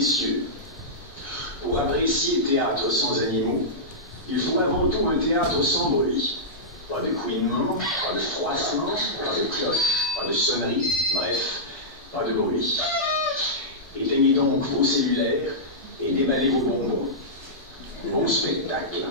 messieurs, pour apprécier théâtre sans animaux, il faut avant tout un théâtre sans bruit. Pas de couinement, pas de froissement, pas de cloche, pas de sonnerie, bref, pas de bruit. Éteignez donc vos cellulaires et déballez vos bonbons. Bon spectacle.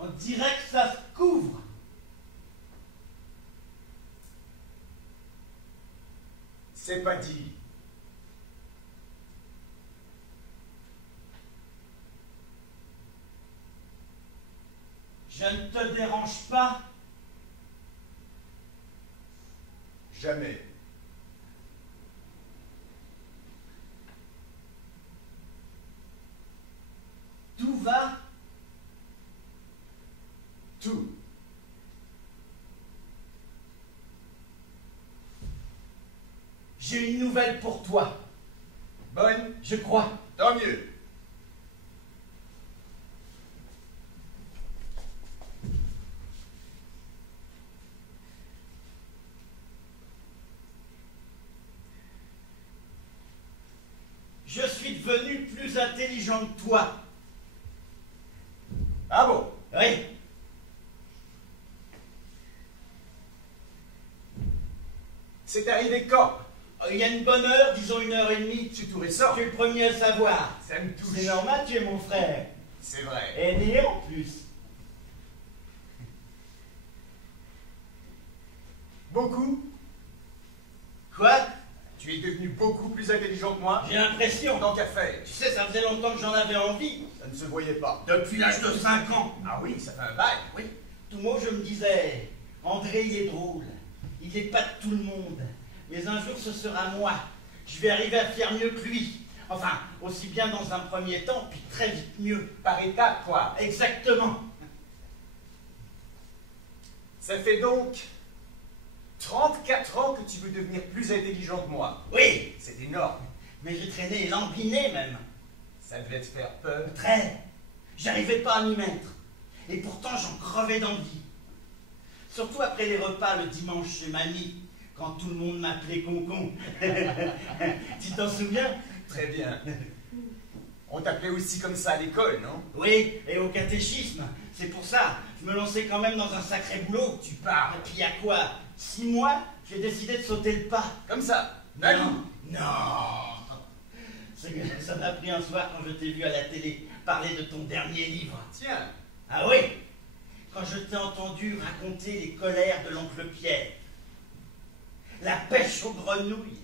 On dirait que ça se couvre. C'est pas dit. Je ne te dérange pas? Jamais. Tout va? Tout. J'ai une nouvelle pour toi. Bonne? Je crois. Tant mieux. Je suis devenu plus intelligent que toi. Ah bon? Oui. C'est arrivé quand? Il y a une bonne heure, disons 1h30. C'est tout récent. Tu es le premier à savoir. Ça me touche. C'est normal, tu es mon frère. C'est vrai. Et né en plus. Beaucoup? Quoi? Tu es devenu beaucoup plus intelligent que moi? J'ai l'impression. Tant qu'à faire. Tu sais, ça faisait longtemps que j'en avais envie. Ça ne se voyait pas. Depuis l'âge de 5 ans. Ah oui, ça fait un bail, oui. Tout mot, je me disais, André, il est drôle. Il n'est pas de tout le monde. Mais un jour, ce sera moi. Je vais arriver à faire mieux que lui. Enfin, aussi bien dans un premier temps, puis très vite mieux. Par étapes, quoi. Exactement. Ça fait donc 34 ans que tu veux devenir plus intelligent que moi. Oui, C'est énorme. mais j'ai traîné et lambiné même. Ça devait te faire peur. Très. J'arrivais pas à m'y mettre. Et pourtant, j'en crevais d'envie. Surtout après les repas le dimanche chez mamie, quand tout le monde m'appelait Concon. Tu t'en souviens? Très bien. On t'appelait aussi comme ça à l'école, non? Oui, et au catéchisme. C'est pour ça, je me lançais quand même dans un sacré boulot. Tu parles. Et puis il y a quoi? 6 mois, j'ai décidé de sauter le pas. Comme ça? Non, non. C'est que ça m'a pris un soir quand je t'ai vu à la télé parler de ton dernier livre. Tiens. Ah oui? Quand je t'ai entendu raconter les colères de l'oncle Pierre, la pêche aux grenouilles,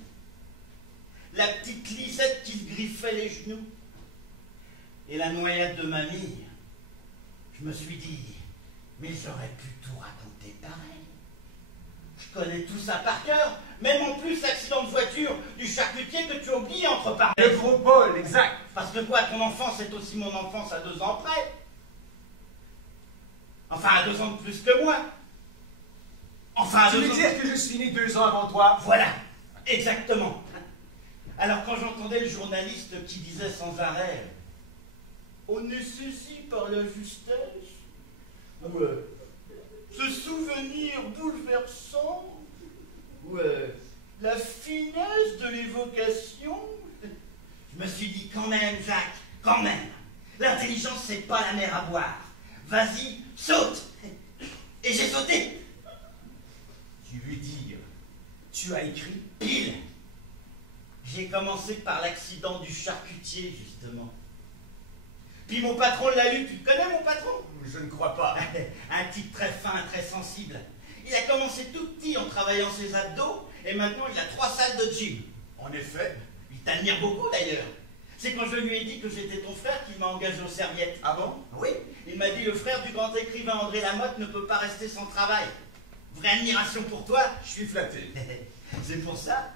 la petite Lisette qui se griffait les genoux, et la noyade de mamie, je me suis dit, mais j'aurais pu tout raconter pareil. Je connais tout ça par cœur, même en plus l'accident de voiture du charcutier que tu as oublié entre parenthèses. Le gros Paul, exact. Parce que quoi, ton enfance est aussi mon enfance à 2 ans près. Enfin, à 2 ans de plus que moi. Enfin, à Tu 2 veux ans... dire que je suis né 2 ans avant toi? Voilà, exactement. Alors quand j'entendais le journaliste qui disait sans arrêt « On est saisi par la justesse » ou « Ce souvenir bouleversant » ou « La finesse de l'évocation » je me suis dit quand même, Jacques, quand même, l'intelligence c'est pas la mer à boire. Vas-y, saute. Et j'ai sauté. Tu veux dire, tu as écrit? Pile. J'ai commencé par l'accident du charcutier, justement. Puis mon patron l'a lu, tu connais mon patron? Je ne crois pas. Un type très fin, très sensible. Il a commencé tout petit en travaillant ses abdos, et maintenant il a 3 salles de gym. En effet. Il t'admire beaucoup d'ailleurs. C'est quand je lui ai dit que j'étais ton frère qu'il m'a engagé aux serviettes. Ah bon? Oui, il m'a dit le frère du grand écrivain André Lamotte ne peut pas rester sans travail. Vraie admiration pour toi. Je suis flatté. C'est pour ça.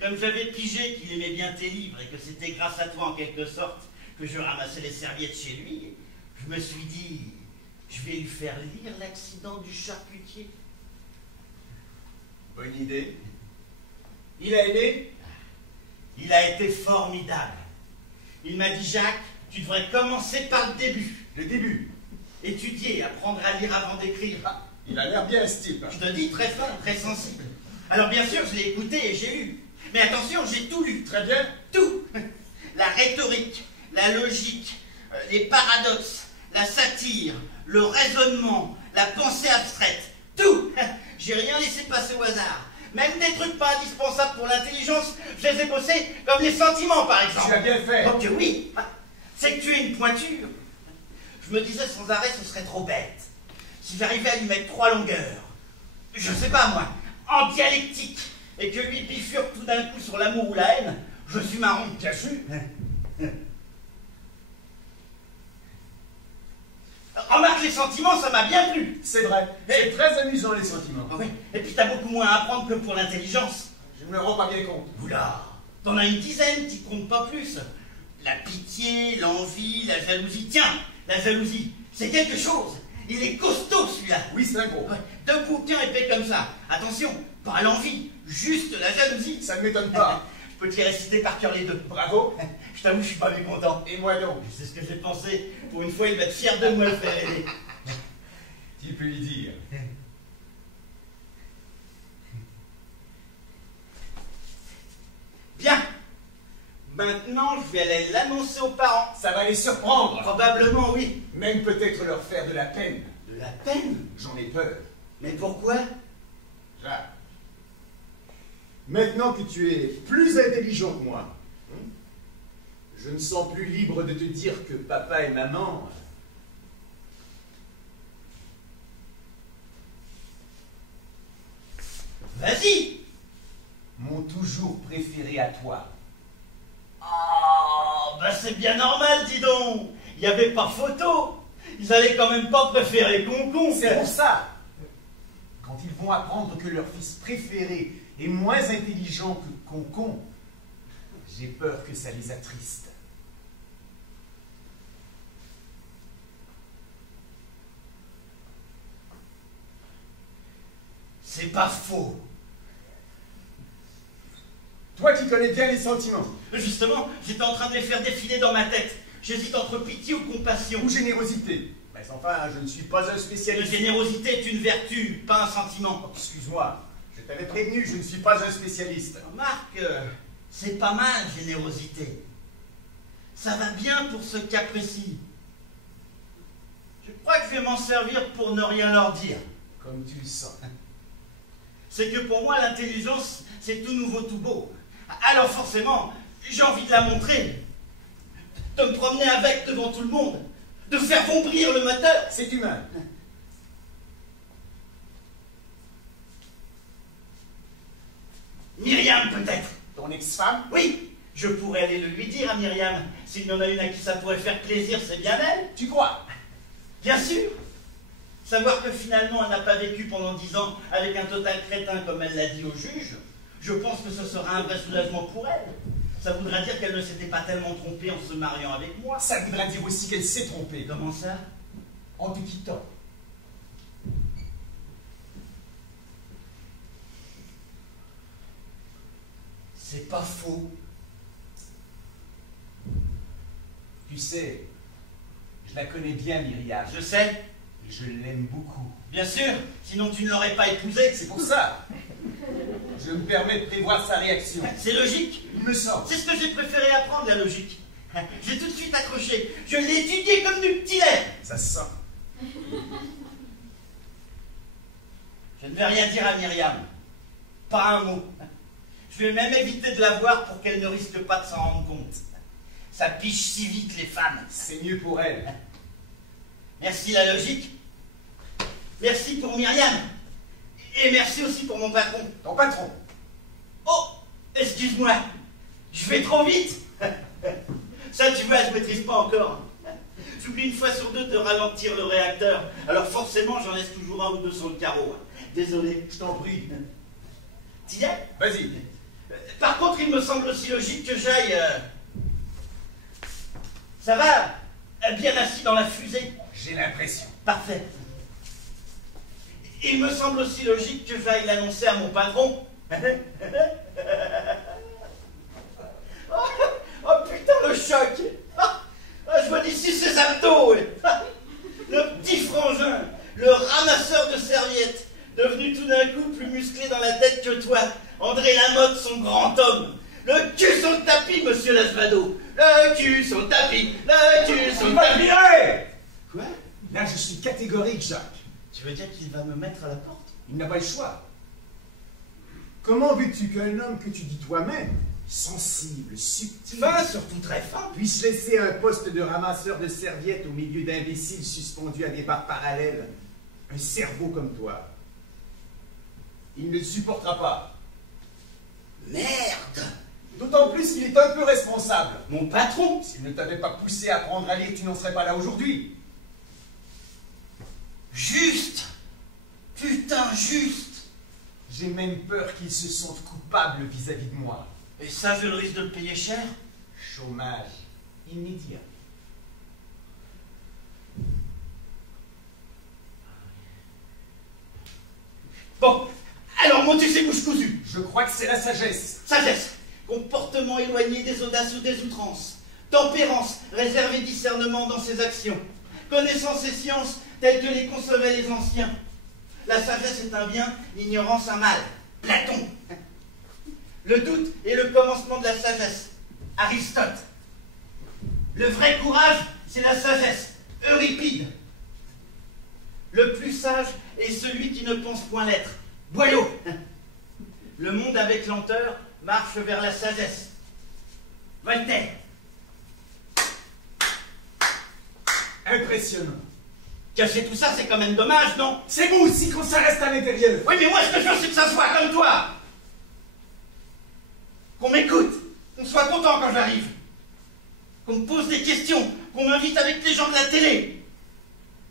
Comme j'avais pigé qu'il aimait bien tes livres et que c'était grâce à toi en quelque sorte que je ramassais les serviettes chez lui, je me suis dit, je vais lui faire lire l'accident du charcutier. Bonne idée. Il a aimé? Il a été formidable. Il m'a dit, Jacques, tu devrais commencer par le début. Le début. Étudier, apprendre à lire avant d'écrire. Ah, il a l'air bien, ce type. Je te dis, très fin, très sensible. Alors bien sûr, je l'ai écouté et j'ai lu. Mais attention, j'ai tout lu. Très bien. Tout. La rhétorique, la logique, les paradoxes, la satire, le raisonnement, la pensée abstraite. Tout. J'ai rien laissé passer au hasard. Même des trucs pas indispensables pour l'intelligence, je les ai bossés comme les sentiments, par exemple. Tu as bien fait. Oh que oui. C'est que tu es une pointure. Je me disais sans arrêt, ce serait trop bête. Si j'arrivais à lui mettre 3 longueurs, je sais pas moi, en dialectique, et que lui bifurque tout d'un coup sur l'amour ou la haine, je suis marron. Bien sûr. Remarque les sentiments, ça m'a bien plu. C'est vrai. C'est très amusant, les sentiments. Ah oui. Et puis t'as beaucoup moins à apprendre que pour l'intelligence. Je me rends pas bien compte. Oula, t'en as une dizaine qui comptent pas plus. La pitié, l'envie, la jalousie. Tiens, la jalousie, c'est quelque chose. Il est costaud celui-là. Oui, c'est un gros. Ouais, 2 bouquins épais comme ça. Attention, pas l'envie, juste la jalousie. Ça ne m'étonne pas. Je peux te les réciter par cœur les 2. Bravo. Je t'avoue, je suis pas mécontent. Et moi donc? C'est ce que j'ai pensé. Pour une fois, il va être fier de moi le faire aider. Tu peux lui dire. Bien. Maintenant, je vais aller l'annoncer aux parents. Ça va les surprendre. Probablement, oui. Même peut-être leur faire de la peine. De la peine? J'en ai peur. Mais pourquoi? Jacques. Maintenant que tu es plus intelligent que moi, je me sens plus libre de te dire que papa et maman... Vas-y. m'ont toujours préféré à toi. Oh, bah c'est bien normal, dis donc. Il n'y avait pas photo. Ils allaient quand même pas préférer Concon. C'est pour ça. Quand ils vont apprendre que leur fils préféré est moins intelligent que Concon, j'ai peur que ça les attriste. C'est pas faux. Toi qui connais bien les sentiments. Justement, j'étais en train de les faire défiler dans ma tête. J'hésite entre pitié ou compassion. Ou générosité. Mais enfin, je ne suis pas un La spécialiste. générosité est une vertu, pas un sentiment. Oh, excuse-moi, je t'avais prévenu, je ne suis pas un spécialiste. Remarque, c'est pas mal, générosité. Ça va bien pour ce cas précis. Je crois que je vais m'en servir pour ne rien leur dire. Comme tu le sens. C'est que pour moi, l'intelligence, c'est tout nouveau, tout beau. Alors forcément, j'ai envie de la montrer. De me promener avec devant tout le monde. De faire vombrir le moteur. C'est humain. Myriam, peut-être. Ton ex-femme? Oui, je pourrais aller le lui dire à Myriam. S'il y en a une à qui ça pourrait faire plaisir, c'est bien elle. Tu crois? Bien sûr. Savoir que finalement, elle n'a pas vécu pendant 10 ans avec un total crétin, comme elle l'a dit au juge, je pense que ce sera un vrai soulagement pour elle. Ça voudra dire qu'elle ne s'était pas tellement trompée en se mariant avec moi. Ça voudra dire aussi qu'elle s'est trompée. Comment ça? En te quittant. C'est pas faux. Tu sais, je la connais bien, Myriam. Je sais. Et je l'aime beaucoup. Bien sûr, sinon tu ne l'aurais pas épousée. C'est pour ça. Je me permets de prévoir sa réaction. C'est logique. Il me semble. C'est ce que j'ai préféré apprendre, la logique. J'ai tout de suite accroché. Je l'ai étudié comme du petit lait. Ça se sent. Je ne vais rien dire à Myriam. Pas un mot. Je vais même éviter de la voir pour qu'elle ne risque pas de s'en rendre compte. Ça piche si vite les femmes. C'est mieux pour elle. Merci la logique. Merci pour Myriam. Et merci aussi pour mon patron. Ton patron. Oh, excuse-moi. Je vais trop vite. Ça, tu vois, je maîtrise pas encore. J'oublie une fois sur deux de ralentir le réacteur. Alors forcément, j'en laisse toujours un ou deux sur le carreau. Désolé. Je t'en prie. T'y es? Vas-y. Par contre, il me semble aussi logique que j'aille... Ça va? Bien assis dans la fusée? J'ai l'impression. Parfait. Il me semble aussi logique que j'aille l'annoncer à mon patron. Oh putain, le choc! Je vois d'ici ses abdos! Le petit frangin, le ramasseur de serviettes, devenu tout d'un coup plus musclé dans la tête que toi. André Lamotte, son grand homme. Le cul sur le tapis, monsieur Lasvado. Le cul sur le tapis, le cul sur le tapis. Quoi? Là, je suis catégorique, Jacques. Tu veux dire qu'il va me mettre à la porte? Il n'a pas le choix. Comment veux-tu qu'un homme que tu dis toi-même, sensible, subtil, Fin, surtout très fin, puisse laisser un poste de ramasseur de serviettes au milieu d'imbéciles suspendus à des barres parallèles, un cerveau comme toi? Il ne le supportera pas. Merde! D'autant plus qu'il est un peu responsable. Mon patron? S'il ne t'avait pas poussé à apprendre à lire, tu n'en serais pas là aujourd'hui. Juste! Putain, juste! J'ai même peur qu'il se sente coupable vis-à-vis de moi. Et ça, je le risque de le payer cher? Chômage immédiat. Bon, alors monter ses bouches cousues. Je crois que c'est la sagesse. Sagesse, comportement éloigné des audaces ou des outrances. Tempérance, réserve et discernement dans ses actions. Connaissance et science telles que les concevaient les anciens. La sagesse est un bien, l'ignorance un mal. Platon. Le doute est le commencement de la sagesse. Aristote. Le vrai courage, c'est la sagesse. Euripide. Le plus sage est celui qui ne pense point l'être. Boileau. Le monde avec lenteur marche vers la sagesse. Voltaire. Impressionnant. Cacher tout ça, c'est quand même dommage, non? C'est beau aussi quand ça reste à l'intérieur. Oui, mais moi, ce que je veux, c'est que ça soit comme toi. Qu'on m'écoute, qu'on soit content quand j'arrive. Qu'on me pose des questions, qu'on m'invite avec les gens de la télé.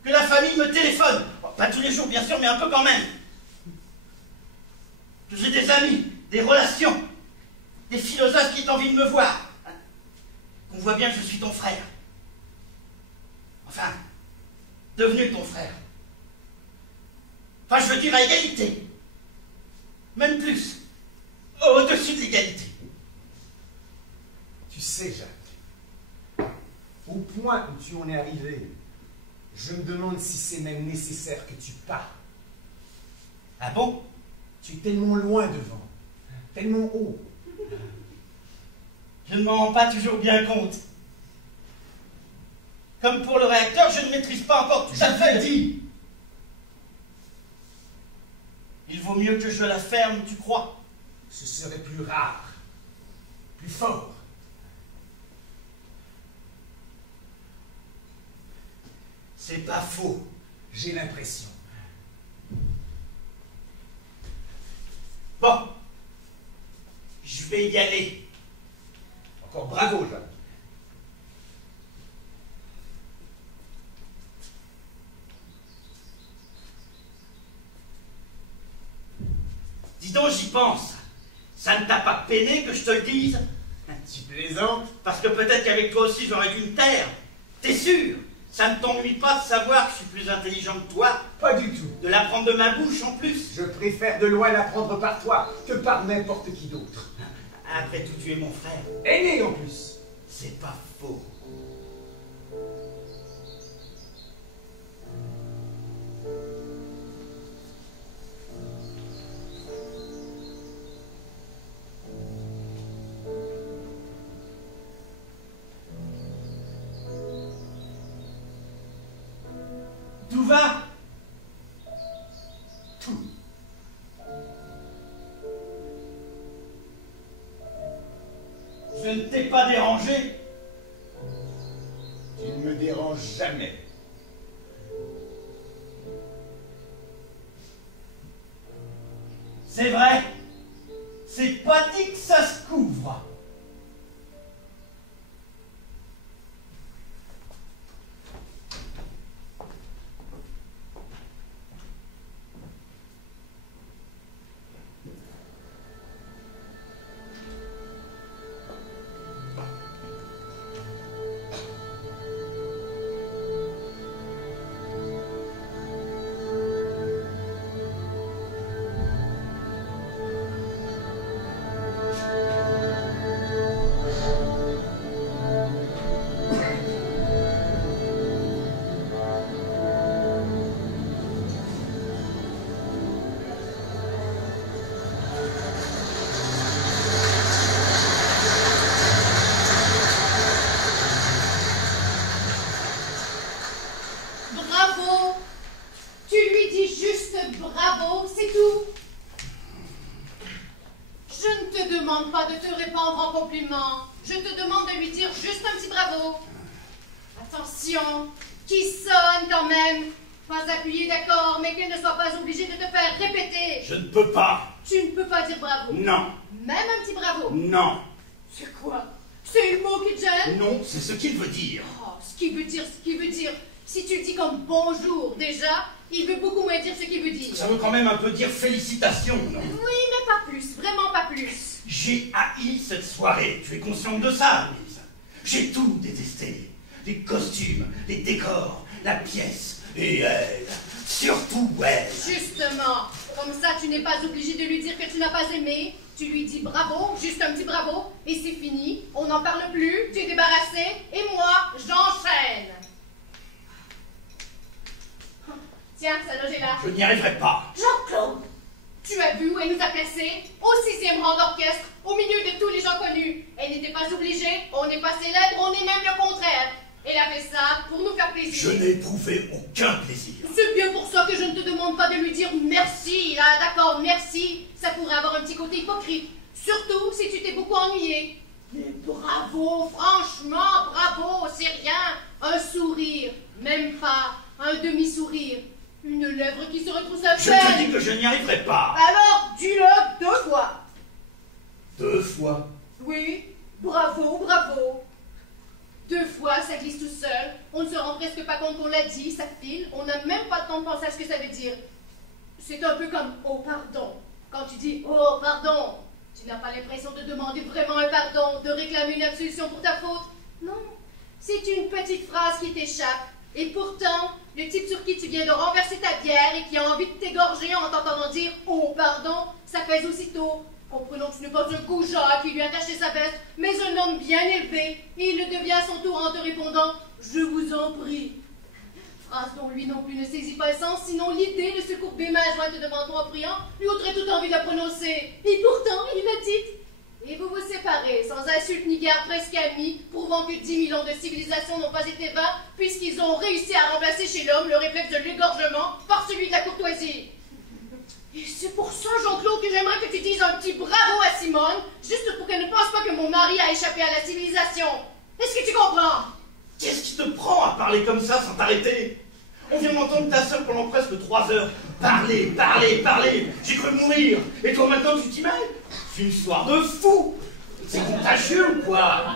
Que la famille me téléphone. Bon, pas tous les jours, bien sûr, mais un peu quand même. Que j'ai des amis, des relations, des philosophes qui aient envie de me voir. Qu'on voit bien que je suis ton frère. Enfin, devenu ton frère. Enfin, je veux dire à égalité. Même plus. Au-dessus de l'égalité. Tu sais, Jacques, au point où tu en es arrivé, je me demande si c'est même nécessaire que tu parles. Ah bon? Tu es tellement loin devant, tellement haut. Je ne m'en rends pas toujours bien compte. Comme pour le réacteur, je ne maîtrise pas encore tout à fait. Dit. Il vaut mieux que je la ferme, tu crois? Ce serait plus rare, plus fort. C'est pas faux. J'ai l'impression. Bon, je vais y aller. Encore bravo, John. Dis donc, j'y pense. Ça ne t'a pas peiné que je te le dise? Tu plaisantes? Parce que peut-être qu'avec toi aussi j'aurais dû me taire. T'es sûr? Ça ne t'ennuie pas de savoir que je suis plus intelligent que toi? Pas du tout. De l'apprendre de ma bouche en plus? Je préfère de loin l'apprendre par toi que par n'importe qui d'autre. Après tout, tu es mon frère. Aîné en plus. C'est pas faux. Tout va? Tout. Je ne t'ai pas dérangé? Tu ne me déranges jamais. C'est vrai. C'est pas dit que ça se couvre. Bravo! Tu lui dis juste bravo, c'est tout. Je ne te demande pas de te répandre en compliments. Je te demande de lui dire juste un petit bravo. Attention, qui sonne quand même. Pas appuyé, d'accord, mais qu'elle ne soit pas obligée de te faire répéter. Je ne peux pas. Tu ne peux pas dire bravo. Non. Même un petit bravo. Non. C'est quoi? C'est le mot qui te gêne? Non, c'est ce qu'il veut dire. Oh, ce qui veut dire, ce qui veut dire. Si tu le dis comme bonjour, déjà, il veut beaucoup moins dire ce qu'il veut dire. Ça veut quand même un peu dire félicitations, non? Oui, mais pas plus, vraiment pas plus. J'ai haï cette soirée. Tu es consciente de ça, Louise? J'ai tout détesté. Les costumes, les décors, la pièce et elle. Surtout elle. Justement, comme ça, tu n'es pas obligé de lui dire que tu n'as pas aimé. Tu lui dis bravo, juste un petit bravo, et c'est fini. On n'en parle plus, tu es débarrassé, et moi, j'enchaîne. Tiens, sa loge est là. Je n'y arriverai pas. Jean-Claude, tu as vu où elle nous a placés? Au 6e rang d'orchestre, au milieu de tous les gens connus. Elle n'était pas obligée, on n'est pas célèbre, on est même le contraire. Elle a fait ça pour nous faire plaisir. Je n'ai éprouvé aucun plaisir. C'est bien pour ça que je ne te demande pas de lui dire merci, là, d'accord, merci. Ça pourrait avoir un petit côté hypocrite. Surtout si tu t'es beaucoup ennuyé. Mais bravo, franchement, bravo, c'est rien. Un sourire, même pas, un demi-sourire. Une lèvre qui se retrousse à Je peine. te dis que je n'y arriverai pas. Alors, dis-le 2 fois. 2 fois. Oui, bravo, bravo. 2 fois, ça glisse tout seul. On ne se rend presque pas compte qu'on l'a dit, ça file. On n'a même pas le temps de penser à ce que ça veut dire. C'est un peu comme « oh, pardon ». Quand tu dis « oh, pardon », tu n'as pas l'impression de demander vraiment un pardon, de réclamer une absolution pour ta faute. Non, c'est une petite phrase qui t'échappe. Et pourtant, le type sur qui tu viens de renverser ta bière et qui a envie de t'égorger en t'entendant dire « oh, pardon », ça pèse aussitôt. Comprenons que ce n'est pas un goujat qui lui a taché sa veste, mais un homme bien élevé, et il le devient à son tour en te répondant « je vous en prie ». phrase dont lui non plus ne saisit pas le sens, sinon l'idée de se couper main jointe devant toi en priant lui ôterait toute envie de la prononcer. Et pourtant, il l'a dite. Et vous vous séparez, sans insulte ni guerre, presque amis, prouvant que 10 000 ans de civilisation n'ont pas été vains, puisqu'ils ont réussi à remplacer chez l'homme le réflexe de l'égorgement par celui de la courtoisie. Et c'est pour ça, Jean-Claude, que j'aimerais que tu dises un petit bravo à Simone, juste pour qu'elle ne pense pas que mon mari a échappé à la civilisation. Est-ce que tu comprends? Qu'est-ce qui te prend à parler comme ça sans t'arrêter? On vient d'entendre ta sœur pendant presque 3 heures. Parler, parler, parler. J'ai cru mourir. Et toi maintenant tu t'y mêles? C'est une histoire de fou. C'est contagieux ou quoi?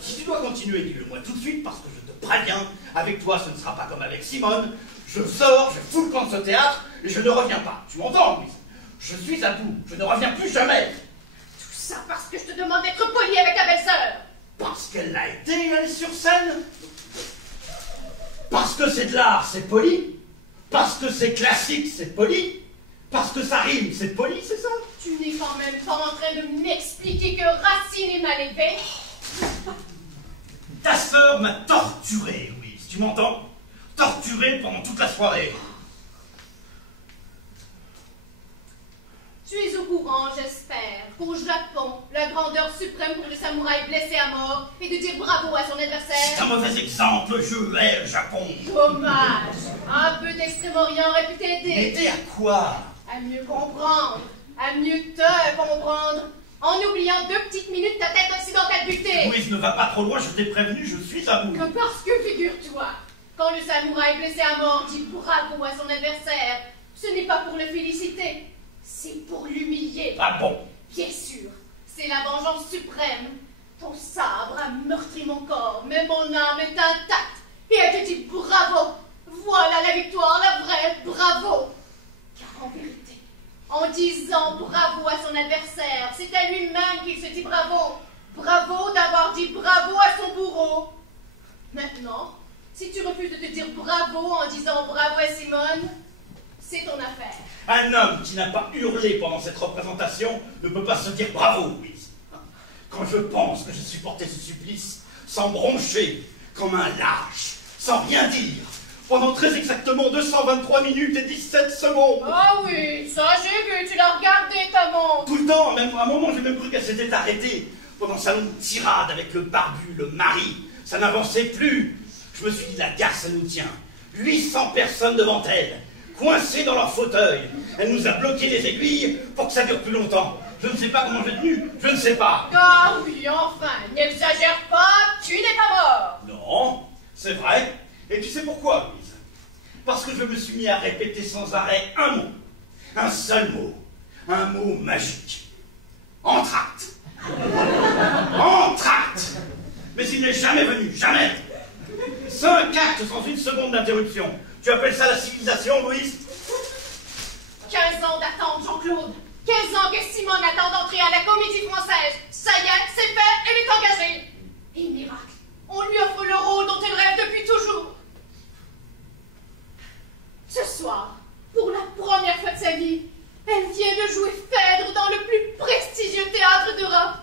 Si tu dois continuer, dis-le-moi tout de suite parce que je te préviens. Avec toi, ce ne sera pas comme avec Simone. Je sors, je fous le camp de ce théâtre et je ne reviens pas. Tu m'entends, Louise? Je suis à bout. Je ne reviens plus jamais. Tout ça parce que je te demande d'être poli avec ta belle-sœur. Parce qu'elle l'a été, elle est sur scène. Parce que c'est de l'art, c'est poli. Parce que c'est classique, c'est poli. Parce que ça rime, c'est poli, c'est ça? Tu n'es quand même pas en train de m'expliquer que Racine est mal élevé? Ta sœur m'a torturé, Louise, tu m'entends? Torturé pendant toute la soirée. Tu es au courant, j'espère, qu'au Japon, la grandeur suprême pour le samouraï blessé à mort est de dire bravo à son adversaire. C'est un mauvais exemple, je hais le Japon. Dommage. Un peu d'Extrême-Orient aurait pu t'aider. Aider à quoi? À mieux comprendre, à mieux te comprendre, en oubliant 2 petites minutes ta tête occidentale butée. Louise, ne va pas trop loin, je t'ai prévenu, je suis à bout. Que parce que, figure-toi, quand le samouraï blessé à mort dit bravo à son adversaire, ce n'est pas pour le féliciter, c'est pour l'humilier. Ah bon? Bien sûr, c'est la vengeance suprême. Ton sabre a meurtri mon corps, mais mon âme est intacte. Et elle te dit bravo. Voilà la victoire, la vraie, bravo. Car en vérité, en disant bravo à son adversaire, c'est à lui-même qu'il se dit bravo. Bravo d'avoir dit bravo à son bourreau. Maintenant, si tu refuses de te dire bravo en disant bravo à Simone, c'est ton affaire. Un homme qui n'a pas hurlé pendant cette représentation ne peut pas se dire bravo, Louise. Quand je pense que j'ai supporté ce supplice sans broncher, comme un lâche, sans rien dire, pendant très exactement 223 minutes et 17 secondes. Ah oui, ça j'ai vu, tu l'as regardé ta montre. Tout le temps, même à un moment, j'ai même cru qu'elle s'était arrêtée. Pendant sa longue tirade avec le barbu, le mari, ça n'avançait plus. Je me suis dit, la gare, ça nous tient. 800 personnes devant elle, coincées dans leur fauteuil. Elle nous a bloqué les aiguilles pour que ça dure plus longtemps. Je ne sais pas comment j'ai tenu, je ne sais pas. Ah oui, enfin, n'exagère pas, tu n'es pas mort. Non, c'est vrai. Et tu sais pourquoi, Louise? Parce que je me suis mis à répéter sans arrêt un mot. Un seul mot. Un mot magique. Entracte. Entracte. Mais il n'est jamais venu, jamais. 5 actes sans une seconde d'interruption. Tu appelles ça la civilisation, Louise? 15 ans d'attente, Jean-Claude. 15 ans que Simone attend d'entrer à la Comédie Française. Ça y est, c'est fait, elle est engagée. Et miracle, on lui offre le rôle dont elle rêve depuis toujours. Ce soir, pour la première fois de sa vie, elle vient de jouer Phèdre dans le plus prestigieux théâtre d'Europe.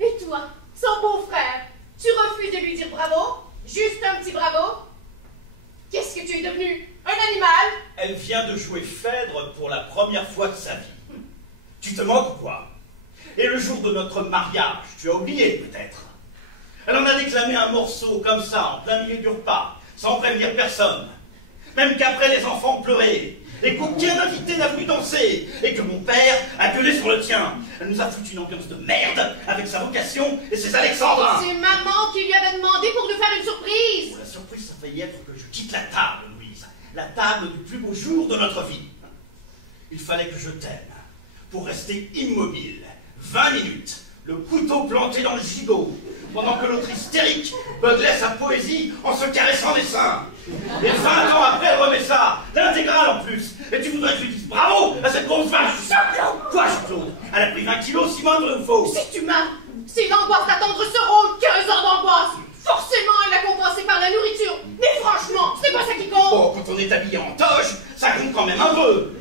Et toi, son beau-frère, tu refuses de lui dire bravo? Juste un petit bravo? Qu'est-ce que tu es devenu? Un animal? Elle vient de jouer Phèdre pour la première fois de sa vie. Tu te moques ou quoi? Et le jour de notre mariage, tu as oublié peut-être. Elle en a déclamé un morceau comme ça, en plein milieu du repas, sans prévenir personne. Même qu'après les enfants pleuraient, et qu'aucun invité n'a voulu danser, et que mon père a gueulé sur le tien. Elle nous a foutu une ambiance de merde, avec sa vocation et ses alexandrins. C'est maman qui lui avait demandé pour nous faire une surprise. Oh, la surprise, ça faillit être que je quitte la table, Louise. La table du plus beau jour de notre vie. Il fallait que je t'aime, pour rester immobile, 20 minutes, le couteau planté dans le gigot, pendant que l'autre hystérique beuglait sa poésie en se caressant les seins. Et 20 ans après, elle remet ça, l'intégrale en plus. Et tu voudrais que je lui dise bravo à cette grosse vache? Jean-Claude! Quoi, Jean-Claude? Elle a pris 20 kilos, Simone, vrai ou faux? C'est humain. C'est l'angoisse d'attendre ce rôle, 15 ans d'angoisse. Forcément, elle l'a compensé par la nourriture. Mais franchement, c'est pas ça qui compte. Oh, quand on est habillé en toge, ça compte quand même un peu.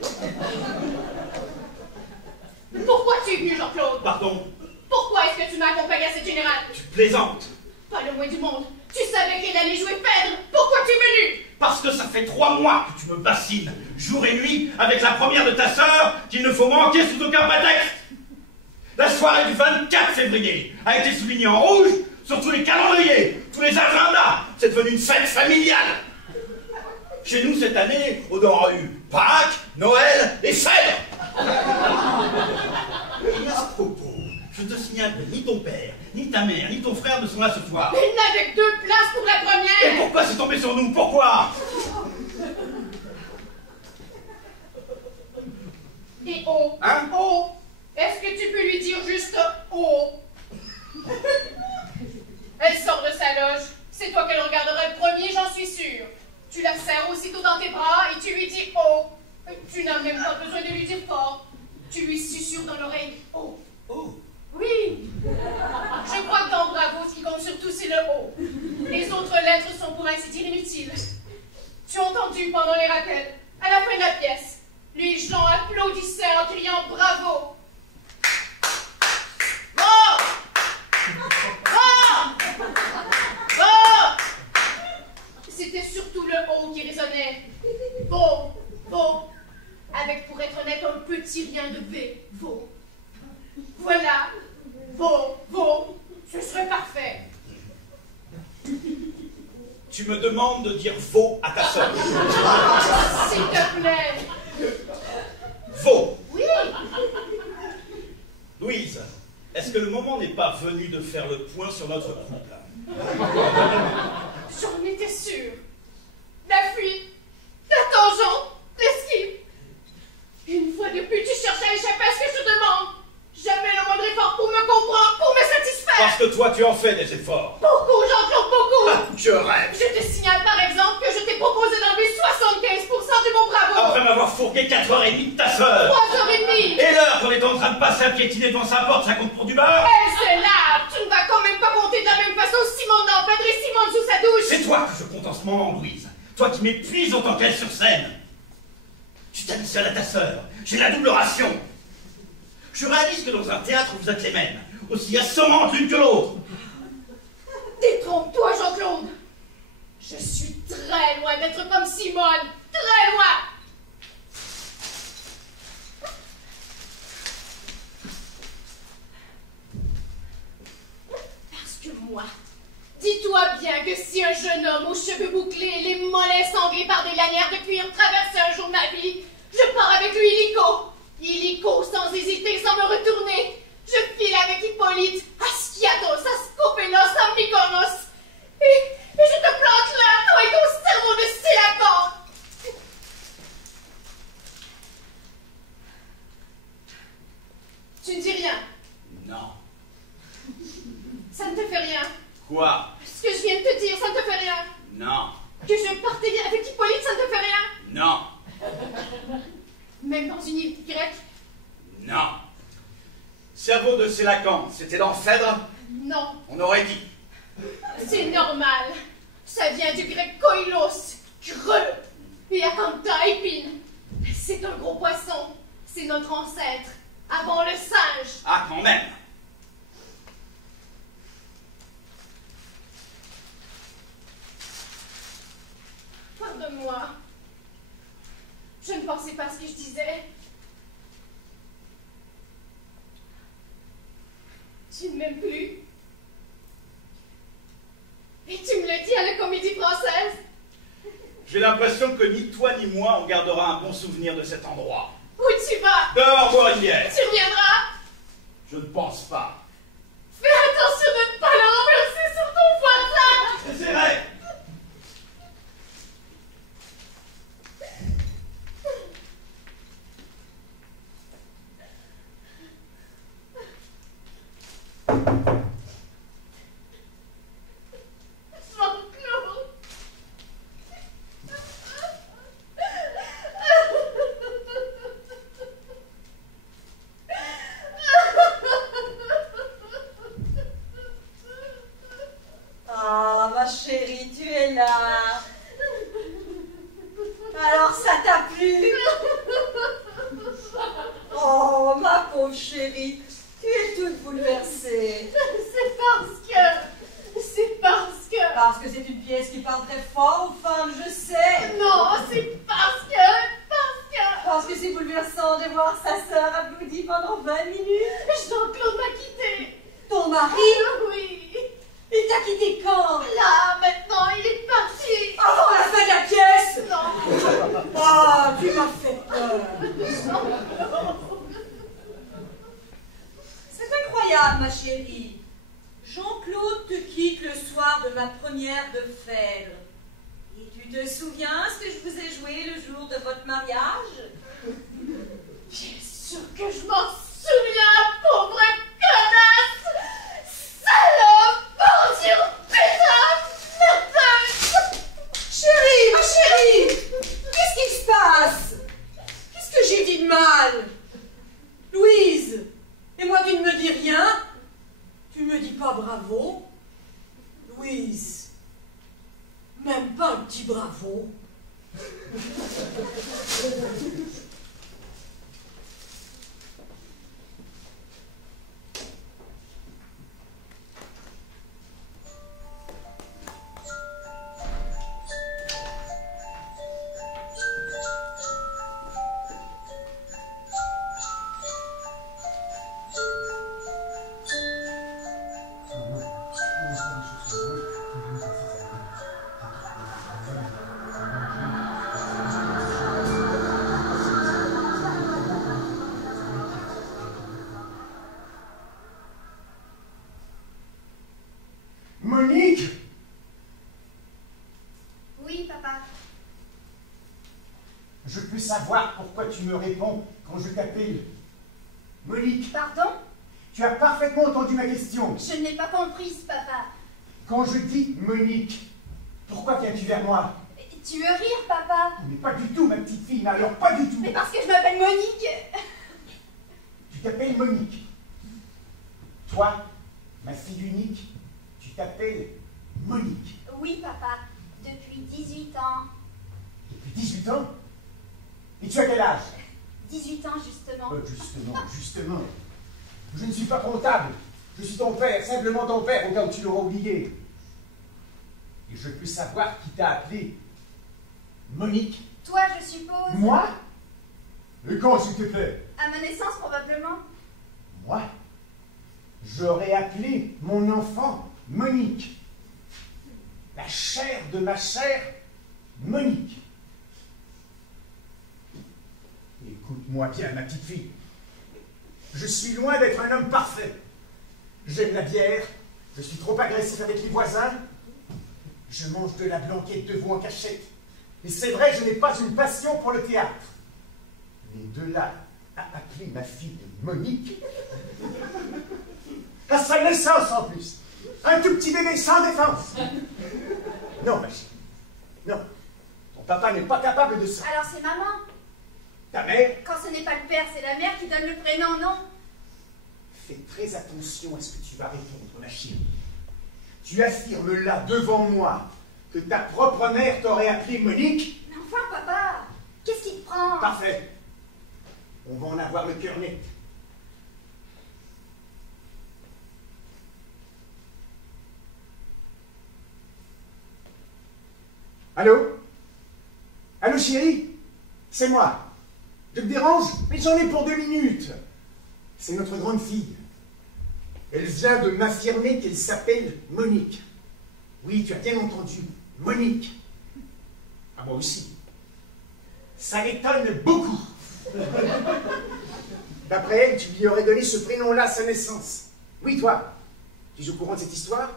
Pourquoi tu es venu, Jean-Claude? Pardon, Pourquoi est-ce que tu m'as accompagné à cette générale? tu plaisantes. Pas le le moins du monde. Tu savais qu'elle allait jouer Phèdre. Pourquoi tu es venu? Parce que ça fait 3 mois que tu me bassines, jour et nuit, avec la première de ta sœur, qu'il ne faut manquer sous aucun prétexte. La soirée du 24 février a été soulignée en rouge sur tous les calendriers, tous les agendas. C'est devenu une fête familiale. Chez nous, cette année, on aura eu Pâques, Noël et Phèdre. Et à propos, je te signale que ni ton père, ni ta mère, ni ton frère ne sont là ce soir. Il n'avait que 2 places pour la Et première. pourquoi c'est tombé sur nous? Pourquoi? Et oh, Hein? oh, est-ce que tu peux lui dire juste oh? Elle sort de sa loge. C'est toi qu'elle regardera le premier, j'en suis sûre. Tu la serres aussitôt dans tes bras et tu lui dis oh. Tu n'as même pas besoin de lui dire fort. Tu lui susurres dans l'oreille oh. Oh. Oui. Je crois que dans Bravo, ce qui compte surtout, c'est le oh. Les autres lettres sont pour ainsi dire inutiles. Tu as entendu pendant les rappels, à la fin de la pièce, les gens applaudissaient en criant bravo. Bon! Bon! Bon! C'était surtout le oh qui résonnait. Beau, beau. Avec, pour être honnête, un petit rien de V. Beau. Voilà. Beau, beau. Ce serait parfait. Tu me demandes de dire veau à ta sœur. S'il te plaît. Veau. Oui. Louise, est-ce que le moment n'est pas venu de faire le point sur notre couple? J'en étais sûre. La fuite, la tangente, l'esquive. Une fois de plus, tu cherches à échapper à ce que je te demande. Jamais le moindre effort pour me comprendre, pour me satisfaire. Parce que toi, tu en fais des efforts. Beaucoup, Jean-Claude, beaucoup. Ah, je rêve. Je te signale par exemple que je t'ai proposé d'enlever 75% de mon bravo. Après m'avoir fourgué 4h30 de ta sœur. 3h30. Et l'heure qu'on est en train de passer à piétiner devant sa porte, ça compte pour du beurre? C'est là. Tu ne vas quand même pas compter de la même façon Simone dans Phèdre et Simone sous sa douche. C'est toi que je compte en ce moment, Louise. Toi qui m'épuises autant qu'elle sur scène. Tu t'habilles seule à ta sœur. J'ai la double ration. Je réalise que dans un théâtre, vous êtes les mêmes. Aussi assommantes l'une que l'autre. Détrompe-toi, Jean-Claude. Je suis très loin d'être comme Simone. Très loin. Parce que moi, dis-toi bien que si un jeune homme aux cheveux bouclés, les mollets sanglés par des lanières de cuir traversait un jour ma vie, je pars avec lui illico. Illico, sans hésiter, sans me retourner. Je file avec Hippolyte, Aschiatos, Ascopelos, Ambigonos. Et je te plante là, toi et ton cerveau de Sélacan. Tu ne dis rien. Non. Ça ne te fait rien. Quoi? Ce que je viens de te dire, ça ne te fait rien. Non. Que je partais avec Hippolyte, ça ne te fait rien. Non. Même dans une île grecque. Non. Cerveau de Sélacan, c'était dans Phèdre? Non. On aurait dit. C'est normal. Ça vient du grec koilos, creux, et acantha, épine. C'est un gros poisson. C'est notre ancêtre, avant le singe. Ah, quand même. Pardonne-moi. Je ne pensais pas ce que je disais. Tu ne m'aimes plus. Et tu me le dis à la Comédie Française. J'ai l'impression que ni toi ni moi on gardera un bon souvenir de cet endroit. Où tu vas? Dehors boire une bière. Tu reviendras? Je ne pense pas. Fais attention de ne pas le renverser sur ton voisin. J'essaierai. Jean-Claude. Ah, ma chérie, tu es là. Alors, ça t'a plu? Oh, ma pauvre chérie, tu es toute bouleversée. C'est parce Parce que c'est une pièce qui parle très fort aux femmes, je sais. Non, c'est parce que... Parce que c'est bouleversant de voir sa sœur applaudie pendant 20 minutes. Jean-Claude m'a quitté. Ton mari, Oui. il t'a quitté quand? Là, maintenant, il est parti. Avant la fin de la pièce. Non. Oh, tu m'as fait peur. C'est incroyable, ma chérie. Jean-Claude te quitte le soir de ma première de Phèdre. Et tu te souviens ce que je vous ai joué le jour de votre mariage? Bien sûr que je m'en souviens, pauvre connasse. Salope, ordure, putain, menteuse. Chérie, ma chérie, qu'est-ce qui se passe? Qu'est-ce que j'ai dit de mal? Louise, et moi tu ne me dis rien? Tu me dis pas bravo? Louise, même pas un petit bravo? Monique! Oui, papa. Je peux savoir pourquoi tu me réponds quand je t'appelle Monique? Pardon? Tu as parfaitement entendu ma question. Je n'ai pas comprise, papa. Quand je dis Monique, pourquoi viens-tu vers moi? Tu veux rire, papa? Mais pas du tout, ma petite fille, mais alors pas du tout. Mais parce que je m'appelle Monique. Tu t'appelles Monique. Toi, ma fille unique, tu t'appelles Monique. Oui, papa. Depuis 18 ans. Depuis 18 ans? Et tu as quel âge? 18 ans, justement. Justement. Je ne suis pas comptable. Je suis ton père, simplement ton père, au cas où tu l'auras oublié. Et je peux savoir qui t'a appelé Monique? Toi, je suppose. Moi? Et quand, s'il te plaît? À ma naissance, probablement. Moi? J'aurais appelé mon enfant Monique. La chair de ma chair, Monique. Écoute-moi bien, ma petite fille. Je suis loin d'être un homme parfait. J'aime la bière, je suis trop agressif avec les voisins. Je mange de la blanquette de veau en cachette. Et c'est vrai, je n'ai pas une passion pour le théâtre. Mais de là à appeler ma fille Monique, à sa naissance en plus, un tout petit bébé sans défense. Non, ma chérie, non. Ton papa n'est pas capable de ça. Alors c'est maman. Ta mère? Quand ce n'est pas le père, c'est la mère qui donne le prénom, non? Fais très attention à ce que tu vas répondre, ma chérie. Tu affirmes là, devant moi, que ta propre mère t'aurait appelé Monique? Mais enfin, papa, qu'est-ce qui te prend? Parfait. On va en avoir le cœur net. Allô? Allô, chérie? C'est moi. Je te dérange? Mais j'en ai pour 2 minutes. C'est notre grande fille. Elle vient de m'affirmer qu'elle s'appelle Monique. Oui, tu as bien entendu. Monique. Ah, moi aussi. Ça l'étonne beaucoup. D'après elle, tu lui aurais donné ce prénom-là à sa naissance. Oui, toi. Tu es au courant de cette histoire?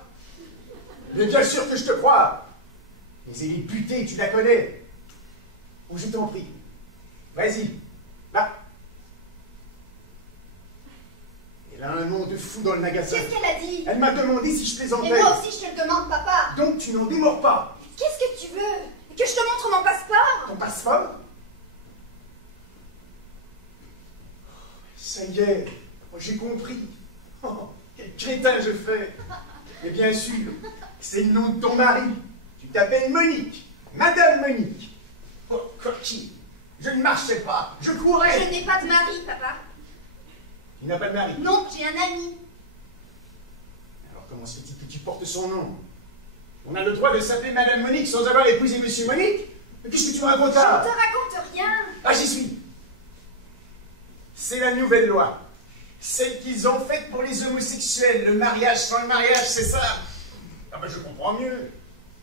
Mais bien sûr que je te crois. Mais elle est butée, tu la connais. Oh, je t'en prie. Vas-y. Là. Elle a un nom de fou dans le magasin. Qu'est-ce qu'elle a dit? Elle m'a demandé si je plaisantais. Et moi aussi, je te le demande, papa. Donc tu n'en démords pas. Qu'est-ce que tu veux? Que je te montre mon passeport? Ton passeport? Ça y est, j'ai compris. Oh, quel crétin je fais. Mais bien sûr, c'est le nom de ton mari. Tu t'appelles Monique. Madame Monique. Oh, coquille. Je ne marchais pas, je courais. Je n'ai pas de mari, papa. Tu n'as pas de mari? Non, j'ai un ami. Alors comment se fait-il que tu portes son nom? On a le droit de s'appeler Madame Monique sans avoir épousé Monsieur Monique? Mais qu'est-ce que tu me racontes là? Je ne te raconte rien. Ah, j'y suis. C'est la nouvelle loi. Celle qu'ils ont faite pour les homosexuels. Le mariage sans le mariage, c'est ça. Ah ben je comprends mieux.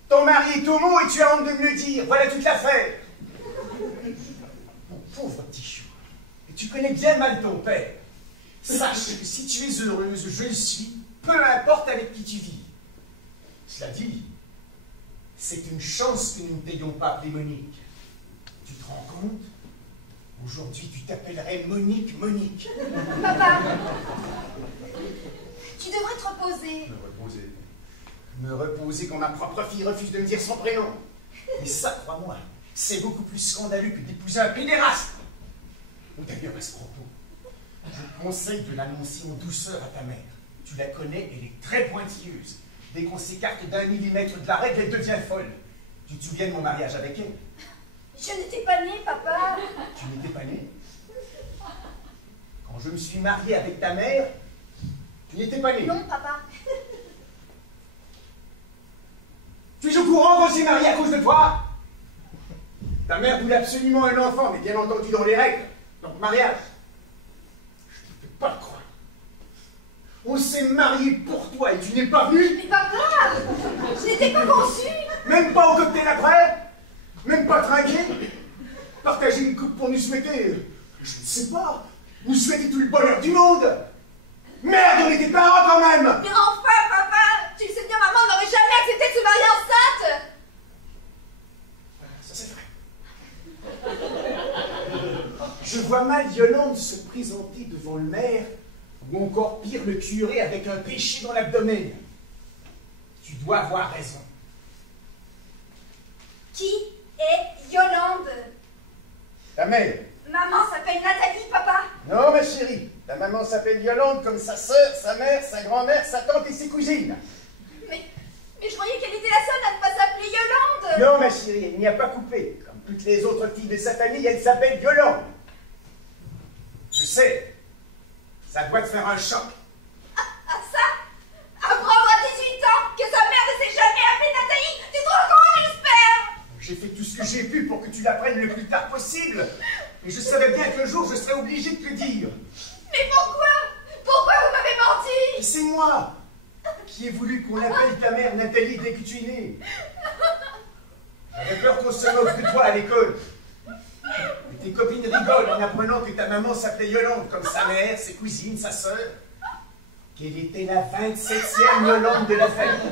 Ton mari est homo et tu as honte de me le dire. Voilà toute l'affaire. Mon pauvre petit chou. Et tu connais bien mal ton père. Sache que si tu es heureuse, je le suis, peu importe avec qui tu vis. Cela dit, c'est une chance que nous ne t'ayons pas appelé Monique. Tu te rends compte? Aujourd'hui, tu t'appellerais Monique. Papa, tu devrais te reposer. Me reposer quand ma propre fille refuse de me dire son prénom. Mais ça, crois-moi, c'est beaucoup plus scandaleux que d'épouser un pédéraste. D'ailleurs, à ce propos, je te conseille de l'annoncer en douceur à ta mère. Tu la connais, elle est très pointilleuse. Dès qu'on s'écarte d'1 millimètre de la règle, elle devient folle. Tu te souviens de mon mariage avec elle? Je n'étais pas née, papa. Tu n'étais pas née? Quand je me suis marié avec ta mère, tu n'étais pas née? Non, papa. Tu es au courant qu'on s'est marié à cause de toi? Ta mère voulait absolument un enfant, mais bien entendu dans les règles. Donc mariage. Je ne peux pas le croire. On s'est marié pour toi et tu n'es pas venu? Mais papa, je n'étais pas conçue. Même pas au cocktail après? Même pas trinquer? Partager une coupe pour nous souhaiter, je ne sais pas, nous souhaiter tout le bonheur du monde? Merde, on était parents quand même! Mais enfin, papa, tu le sais bien, maman n'aurait jamais accepté de se marier enceinte. Ça c'est vrai. Je vois mal Yolande se présenter devant le maire, ou encore pire, le curé avec un péché dans l'abdomen. Tu dois avoir raison. Qui est Yolande? Ta mère? Maman s'appelle Nathalie, papa. Non, ma chérie. Ta maman s'appelle Yolande comme sa sœur, sa mère, sa grand-mère, sa tante et ses cousines. Mais je croyais qu'elle était la seule à ne pas s'appeler Yolande. Non, ma chérie, elle n'y a pas coupé. Comme toutes les autres filles de sa famille, elle s'appelle Yolande. Je sais. Ça doit te faire un choc. Ah ça? Apprendre à 18 ans que sa mère ne s'est jamais appelée Nathalie. Tu te rends compte, j'espère? J'ai fait tout ce que j'ai pu pour que tu l'apprennes le plus tard possible. Et je savais bien qu'un jour, je serais obligé de te le dire. Mais pourquoi? Pourquoi vous m'avez menti? Et c'est moi qui ai voulu qu'on appelle ta mère Nathalie dès que tu es née. J'avais peur qu'on se moque de toi à l'école. Et tes copines rigolent en apprenant que ta maman s'appelait Yolande, comme sa mère, ses cousines, sa sœur. Qu'elle était la 27e Yolande de la famille.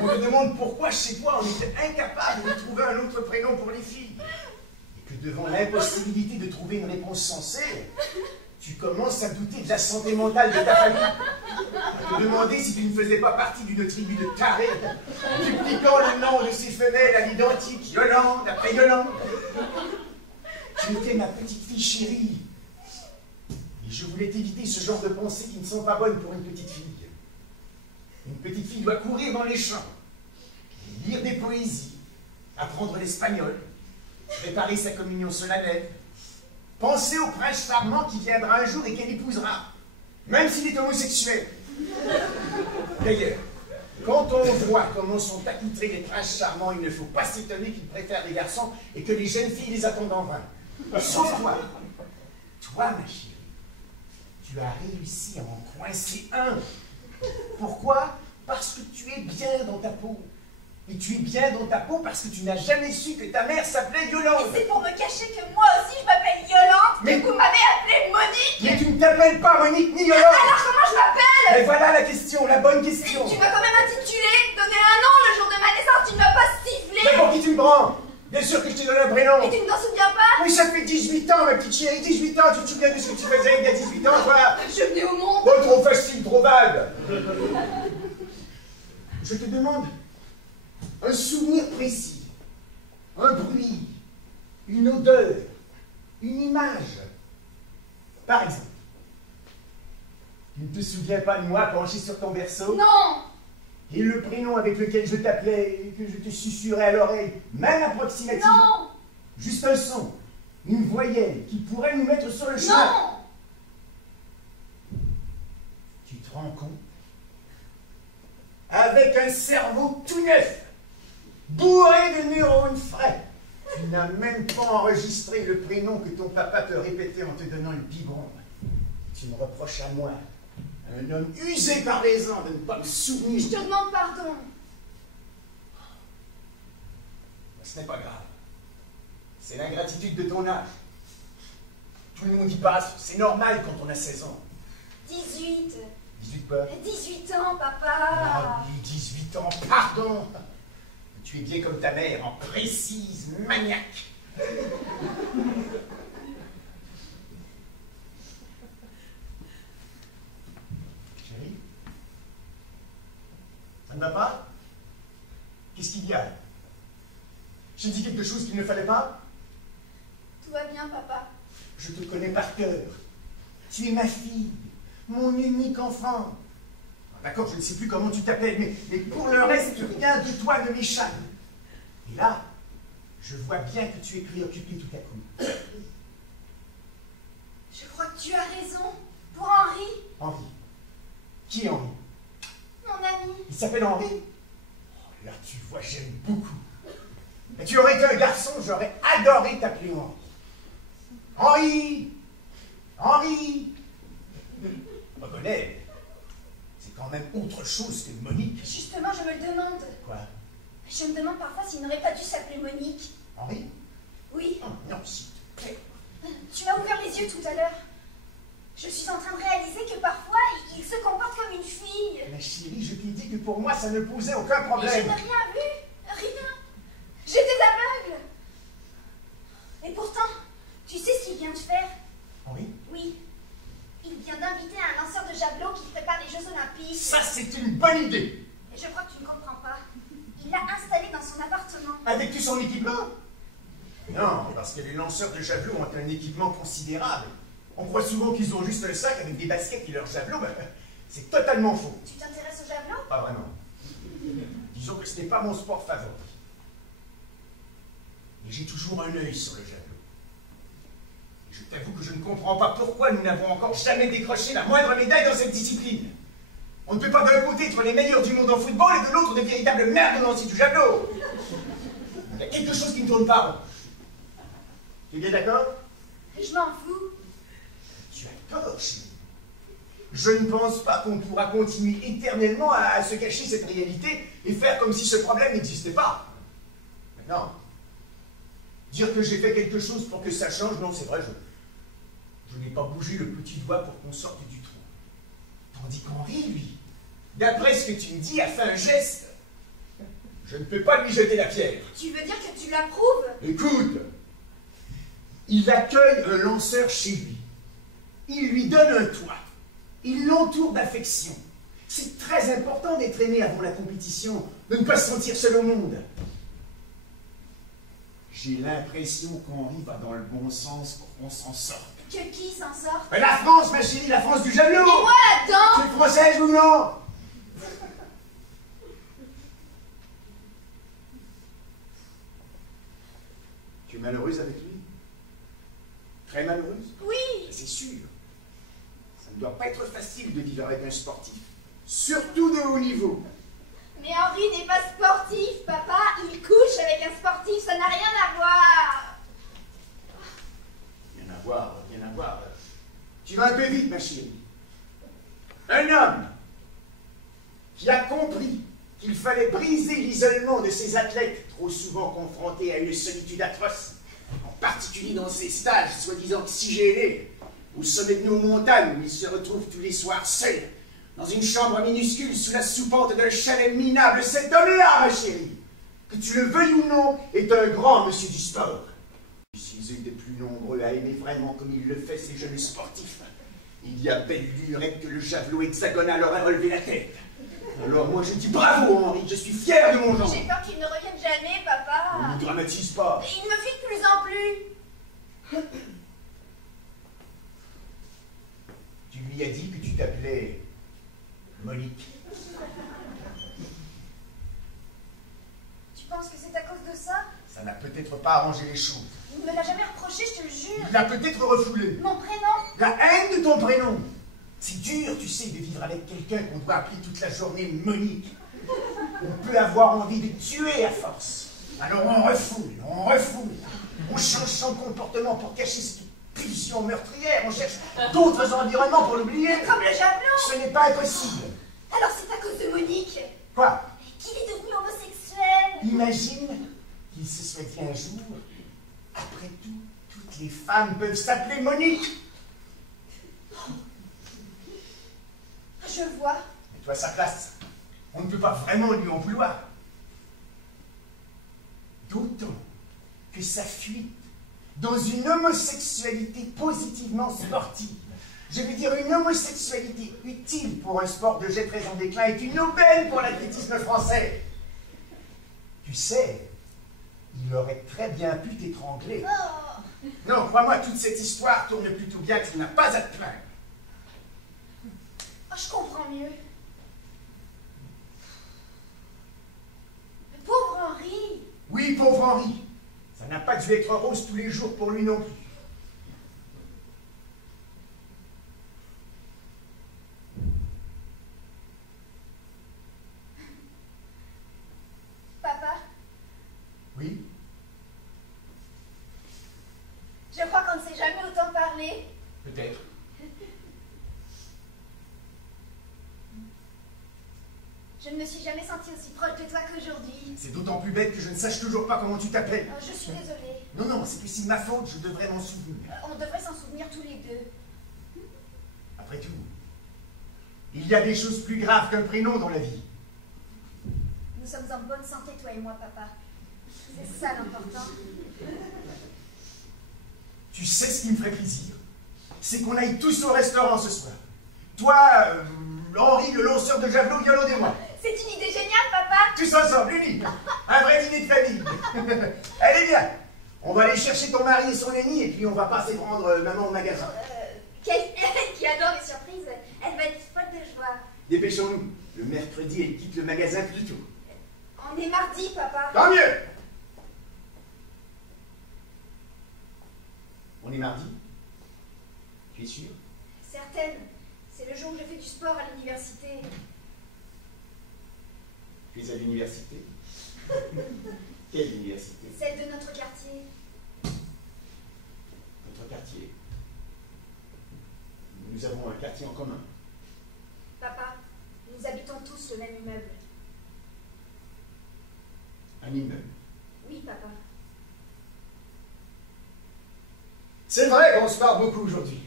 On me demande pourquoi chez toi on était incapable de trouver un autre prénom pour les filles. Et que devant l'impossibilité de trouver une réponse sensée, tu commences à douter de la santé mentale de ta famille. À te demander si tu ne faisais pas partie d'une tribu de tarés, dupliquant le nom de ses femelles à l'identique, Yolande après Yolande. Tu étais ma petite fille chérie. Et je voulais t'éviter ce genre de pensées qui ne sont pas bonnes pour une petite fille. Une petite fille doit courir dans les champs, lire des poésies, apprendre l'espagnol, préparer sa communion solennelle, penser au prince charmant qui viendra un jour et qu'elle épousera, même s'il est homosexuel. D'ailleurs, quand on voit comment sont accoutrés les princes charmants, il ne faut pas s'étonner qu'ils préfèrent les garçons et que les jeunes filles les attendent en vain. Sauf toi. Toi, ma chérie, tu as réussi à en coincer un. Pourquoi? Parce que tu es bien dans ta peau. Et tu es bien dans ta peau parce que tu n'as jamais su que ta mère s'appelait Yolande. Et c'est pour me cacher que moi aussi je m'appelle Yolande, Mais que vous m'avez appelée Monique. Mais tu ne t'appelles pas Monique ni Yolande. Alors comment je m'appelle? Et voilà la question, la bonne question. Tu m'as quand même intitulé, donné un nom le jour de ma naissance, tu ne m'as pas sifflé. Mais pour qui tu me prends? Bien sûr que je te donne un prénom. Et tu ne t'en souviens pas? Oui, ça fait 18 ans, ma petite chérie, 18 ans. Tu te souviens de ce que tu faisais il y a 18 ans, toi? Je venais au monde. Oh, trop facile, trop vague. Je te demande un souvenir précis, un bruit, une odeur, une image. Par exemple, tu ne te souviens pas de moi penché sur ton berceau? Non. Et le prénom avec lequel je t'appelais et que je te susurrais à l'oreille, même approximatif? Non. Juste un son, une voyelle qui pourrait nous mettre sur le chemin. Non. Tu te rends compte? avec un cerveau tout neuf, bourré de neurones frais. Tu n'as même pas enregistré le prénom que ton papa te répétait en te donnant une biberon. Tu me reproches à moi, un homme usé par les ans, de ne pas me souvenir. Je te demande pardon. Ce n'est pas grave. C'est l'ingratitude de ton âge. Tout le monde y passe, c'est normal quand on a 16 ans. 18. 18 quoi? 18 ans, papa. Ah oui, 18 ans, pardon. Tu es bien comme ta mère, en précise maniaque. Chérie, ça ne va pas? Qu'est-ce qu'il y a? J'ai dit quelque chose qu'il ne fallait pas? Tout va bien, papa. Je te connais par cœur. Tu es ma fille, mon unique enfant. D'accord, je ne sais plus comment tu t'appelles, mais pour le reste, rien de toi ne m'échappe. Et là, je vois bien que tu es préoccupé tout à coup. Je crois que tu as raison. Pour Henri. Henri. Qui est Henri? Mon ami. Il s'appelle Henri? Oh, là, tu vois, j'aime beaucoup. Et tu aurais été un garçon, j'aurais adoré t'appeler Henri. Henri! Henri! Reconnais, c'est quand même autre chose que Monique. Justement, je me le demande. Quoi? Je me demande parfois s'il n'aurait pas dû s'appeler Monique. Henri? Oui. Oh, non, s'il te plaît. Tu m'as ouvert les yeux tout à l'heure. Je suis en train de réaliser que parfois, il se comporte comme une fille. Ma chérie, je t'ai dit que pour moi, ça ne posait aucun Mais problème. je n'ai rien vu. Rien. J'étais aveugle. Et pourtant, tu sais ce qu'il vient de faire? Henri? Oui. Il vient d'inviter un lanceur de javelot qui prépare les Jeux Olympiques. Ça, c'est une bonne idée. Et je crois que tu ne comprends pas. Il l'a installé dans son appartement. Avec tout son équipement? Non, parce que les lanceurs de javelot ont un équipement considérable. On croit souvent qu'ils ont juste un sac avec des baskets et leurs javelots. Ben, c'est totalement faux. Tu t'intéresses au javelot? Pas vraiment. Disons que ce n'est pas mon sport favori. Mais j'ai toujours un œil sur le javelot. Et je t'avoue que je ne comprends pas pourquoi nous n'avons encore jamais décroché la moindre médaille dans cette discipline. On ne peut pas d'un côté être les meilleurs du monde en football et de l'autre de véritables merdes dans du javelot. Il y a quelque chose qui ne tourne pas rond. Tu es bien d'accord? Je m'en fous. Tu as tort, chérie. Je ne pense pas qu'on pourra continuer éternellement à se cacher cette réalité et faire comme si ce problème n'existait pas. Maintenant, dire que j'ai fait quelque chose pour que ça change, non, c'est vrai, je n'ai pas bougé le petit doigt pour qu'on sorte du trou. Tandis qu'Henri, lui, d'après ce que tu me dis, a fait un geste. Je ne peux pas lui jeter la pierre. Tu veux dire que tu l'approuves? Écoute, il accueille un lanceur chez lui. Il lui donne un toit. Il l'entoure d'affection. C'est très important d'être aimé avant la compétition, de ne pas se sentir seul au monde. J'ai l'impression qu'Henri va dans le bon sens pour qu'on s'en sorte. Que qui s'en sort? La France, ma chérie, la France du javelot! Et moi là-dedans? Tu es française ou non? Tu es malheureuse avec lui? Très malheureuse? Oui. C'est sûr. Ça ne doit pas être facile de vivre avec un sportif. Surtout de haut niveau. Mais Henri n'est pas sportif, papa. Il couche avec un sportif, ça n'a rien à voir. Rien à voir, rien à voir. Tu vas un peu vite, ma chérie. Un homme qui a compris qu'il fallait briser l'isolement de ses athlètes, trop souvent confrontés à une solitude atroce, en particulier dans ces stages soi-disant oxygénés, au sommet de nos montagnes où ils se retrouvent tous les soirs seuls, dans une chambre minuscule sous la soupente d'un chalet minable. Cet homme-là, ma chérie, que tu le veuilles ou non, est un grand monsieur du sport. S'ils étaient plus nombreux à aimer vraiment comme il le fait ces jeunes sportifs, il y a belle lurette que le javelot hexagonal aurait relevé la tête. Alors moi je dis bravo Henri, je suis fier de mon genre. J'ai peur qu'il ne revienne jamais, papa. Ne dramatise pas. Il me fuit de plus en plus. Tu lui as dit que tu t'appelais Monique. Tu penses que c'est à cause de ça? Ça n'a peut-être pas arrangé les choses. Il ne me l'a jamais reproché, je te le jure. Il l'a peut-être refoulé. Mon prénom? La haine de ton prénom. C'est dur, tu sais, de vivre avec quelqu'un qu'on doit appeler toute la journée Monique. On peut avoir envie de tuer à force. Alors on refoule. On change son comportement pour cacher cette pulsion meurtrière. On cherche d'autres environnements pour l'oublier. Comme le javelot. Ce n'est pas impossible. Alors c'est à cause de Monique Quoi? qu'il est devenu homosexuel. Imagine qu'il se soit dit un jour, après tout, toutes les femmes peuvent s'appeler Monique. Je vois. Mets-toi à sa place. On ne peut pas vraiment lui en vouloir. D'autant que sa fuite dans une homosexualité positivement sportive, je veux dire une homosexualité utile pour un sport de jet très en déclin, est une aubaine pour l'athlétisme français. Tu sais, il aurait très bien pu t'étrangler. Oh. Non, crois-moi, toute cette histoire tourne plutôt bien, tu n'as pas à te plaindre. Oh, je comprends mieux. Le pauvre Henri. Oui, pauvre Henri. Ça n'a pas dû être rose tous les jours pour lui non plus. Papa, Oui? je crois qu'on ne s'est jamais autant parlé. Peut-être. Je ne me suis jamais sentie aussi proche de toi qu'aujourd'hui. C'est d'autant plus bête que je ne sache toujours pas comment tu t'appelles. Je suis désolée. Non, c'est que si de ma faute, je devrais m'en souvenir. On devrait s'en souvenir tous les deux. Après tout, il y a des choses plus graves qu'un prénom dans la vie. Nous sommes en bonne santé, toi et moi, papa. C'est ça l'important. Tu sais ce qui me ferait plaisir? C'est qu'on aille tous au restaurant ce soir. Toi, Henri, le lanceur de javelot, Yolande et moi. C'est une idée géniale, papa. Tous ensemble, unique. Un vrai dîner de famille. Allez, bien. On va aller chercher ton mari et son amie, et puis on va passer prendre maman au magasin. Qui adore les surprises. Elle va être folle de joie. Dépêchons-nous. Le mercredi, elle quitte le magasin plus tôt. On est mardi, papa. Tant mieux. On est mardi? Tu es sûr? Certaine. C'est le jour où je fais du sport à l'université. Tu es à l'université? Quelle université? Celle de notre quartier. Notre quartier. Nous avons un quartier en commun. Papa, nous habitons tous le même immeuble. Un immeuble. Oui, papa. C'est vrai qu'on se parle beaucoup aujourd'hui.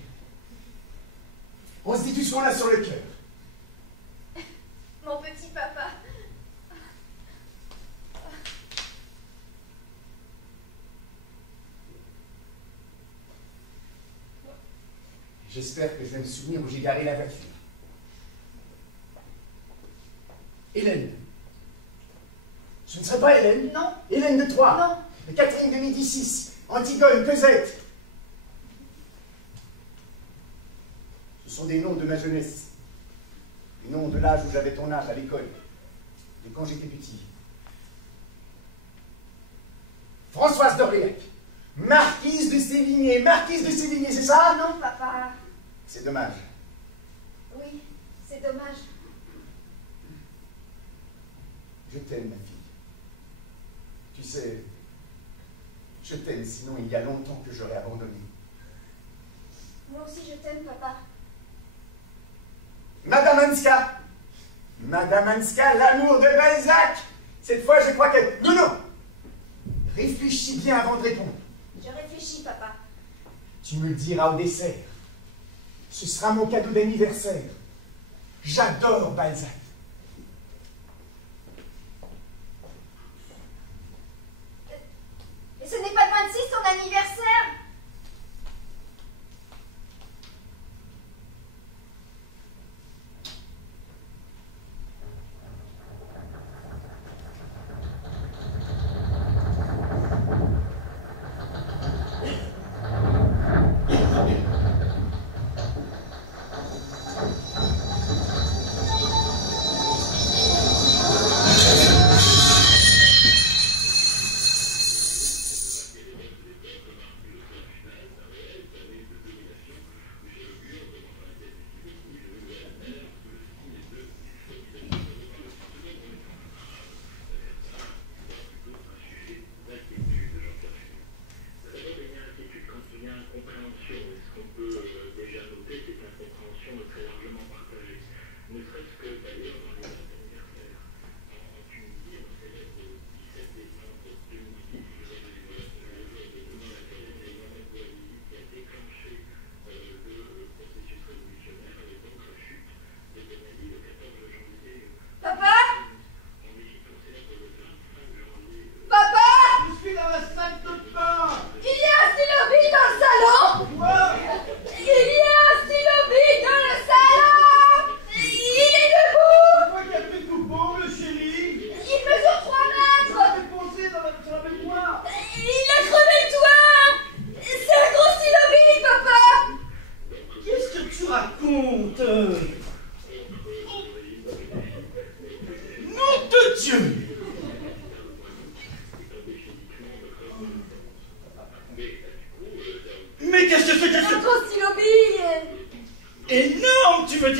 On se dit tout ce qu'on a sur le cœur. Mon petit papa. J'espère que je vais me souvenir où j'ai garé la voiture. Hélène. Ce ne serait pas Hélène? Non. Hélène de Troyes. Non. Catherine de Médicis. Antigone, Cosette. Ce sont des noms de ma jeunesse. Des noms de l'âge où j'avais ton âge à l'école. De quand j'étais petit. Françoise d'Orléac. Marquise de Sévigné. Marquise de Sévigné, c'est ça? Non, papa. C'est dommage. Oui, c'est dommage. Je t'aime, ma fille. Tu sais, je t'aime, sinon il y a longtemps que j'aurais abandonné. Moi aussi, je t'aime, papa. Madame Hanska. Madame Hanska, l'amour de Balzac. Cette fois, je crois que... Non. Réfléchis bien avant de répondre. Je réfléchis, papa. Tu me le diras au dessert. Ce sera mon cadeau d'anniversaire. J'adore Balzac. Et ce n'est pas le 26, ton anniversaire?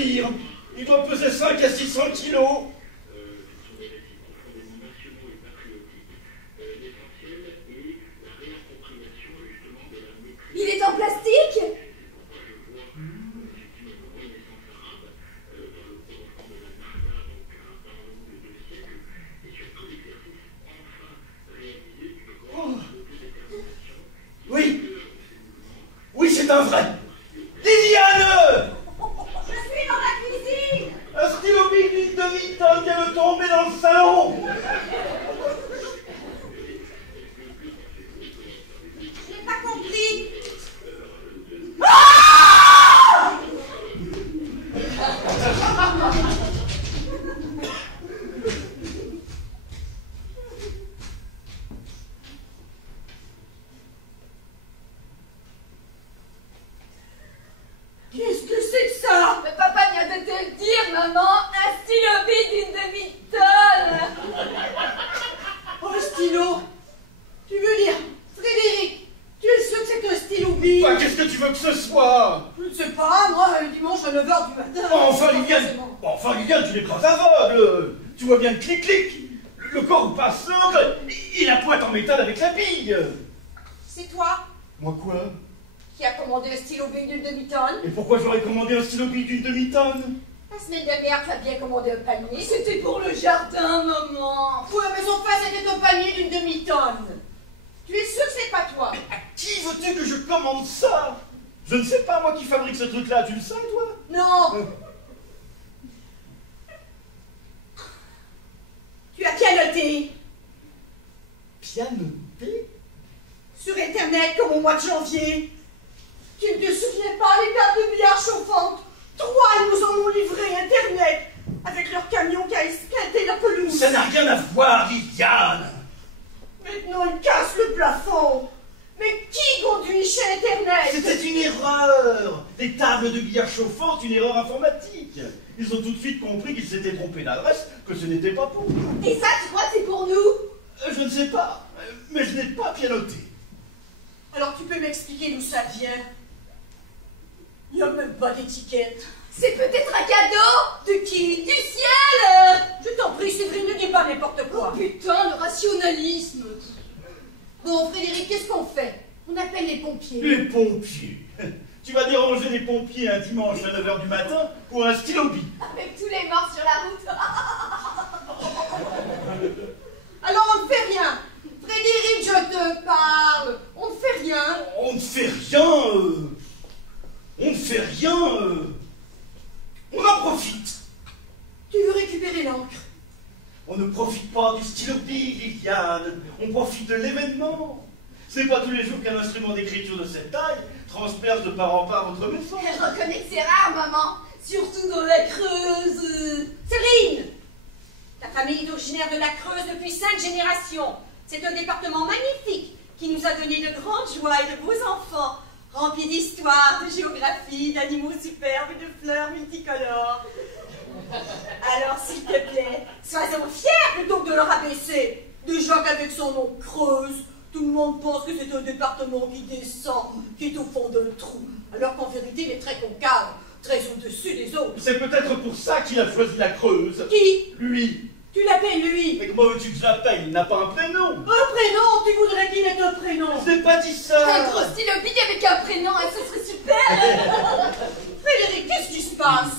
dire. Il doit peser 5 à 600 kilos. Il est en plastique? Oui. Oui, c'est un vrai. Liliane! Je suis dans la cuisine! Un stylo bic d'une demi-tonne vient de tomber dans le salon. Je n'ai pas compris. Qu'est-ce que c'est que ça? Mais papa vient de te le dire, maman! Un stylo bic d'une demi-tonne! Oh, un stylo. Tu veux dire, Frédéric, tu es sûr que c'est un stylo bic? Bah, qu'est-ce que tu veux que ce soit? Je ne sais pas, moi, le dimanche à 9h du matin. Enfin, Liliane, tu n'es pas aveugle. Tu vois bien le clic-clic. Le corps passe l'encre et la pointe en métal avec la bille. C'est toi Moi quoi? qui as commandé un stylo bic d'une demi-tonne? Et pourquoi j'aurais commandé un stylo bic d'une demi-tonne? La semaine dernière, tu as bien commandé un panier. C'était pour le jardin, maman! Ouais, mais enfin, c'était un panier d'une demi-tonne. Tu es sûr que c'est pas toi? À qui veux-tu que je commande ça? Je ne sais pas, moi qui fabrique ce truc-là, tu le sais, toi? Non. Tu as pianoté Pianoté? sur Internet comme au mois de janvier. Tu ne te souviens pas, les tables de billard chauffantes? 3 nous en ont livré Internet avec leur camion qui a esquinté la pelouse. Ça n'a rien à voir, Liliane. Maintenant, ils cassent le plafond. Mais qui conduit chez Internet? C'était une erreur. Des tables de billard chauffantes, une erreur informatique. Ils ont tout de suite compris qu'ils s'étaient trompés d'adresse, que ce n'était pas pour nous. Et ça, tu crois que c'est pour nous? Je ne sais pas, mais je n'ai pas pianoté. Alors tu peux m'expliquer d'où ça vient? Il n'y a même pas d'étiquette. C'est peut-être un cadeau? De qui? Du ciel! Je t'en prie, Séverine, ne dis pas n'importe Oh quoi. putain, le rationalisme! Bon, Frédéric, qu'est-ce qu'on fait? On appelle les pompiers. Les pompiers. Tu vas déranger les pompiers un dimanche à 9h du matin pour un stylo bic. Avec tous les morts sur la route. Alors on ne fait rien. Frédéric, je te parle. On ne fait rien. On ne fait rien. On ne fait rien. On en profite. Tu veux récupérer l'encre? On ne profite pas du stylo bic, Liliane. On profite de l'événement. Ce n'est pas tous les jours qu'un instrument d'écriture de cette taille transperce de part en part votre maison. Je reconnais que c'est rare, maman. Surtout dans la Creuse. Séverine, ta famille est originaire de la Creuse depuis 5 générations. C'est un département magnifique qui nous a donné de grandes joies et de beaux enfants, remplis d'histoire, de géographie, d'animaux superbes et de fleurs multicolores. Alors, s'il te plaît, sois-en fiers plutôt que de leur abaisser. Déjà qu'avec son nom Creuse, tout le monde pense que c'est un département qui descend, qui est au fond d'un trou, alors qu'en vérité, il est très concave, très au-dessus des autres. C'est peut-être pour ça qu'il a choisi la Creuse. Qui? Lui. Tu l'appelles lui? Mais comment veux-tu que je l'appelle? Il n'a pas un prénom. Un prénom? Tu voudrais qu'il ait un prénom? Je n'ai pas dit ça. Un gros stylo bic avec un prénom, et ce serait super. Frédéric, qu'est-ce qui se passe?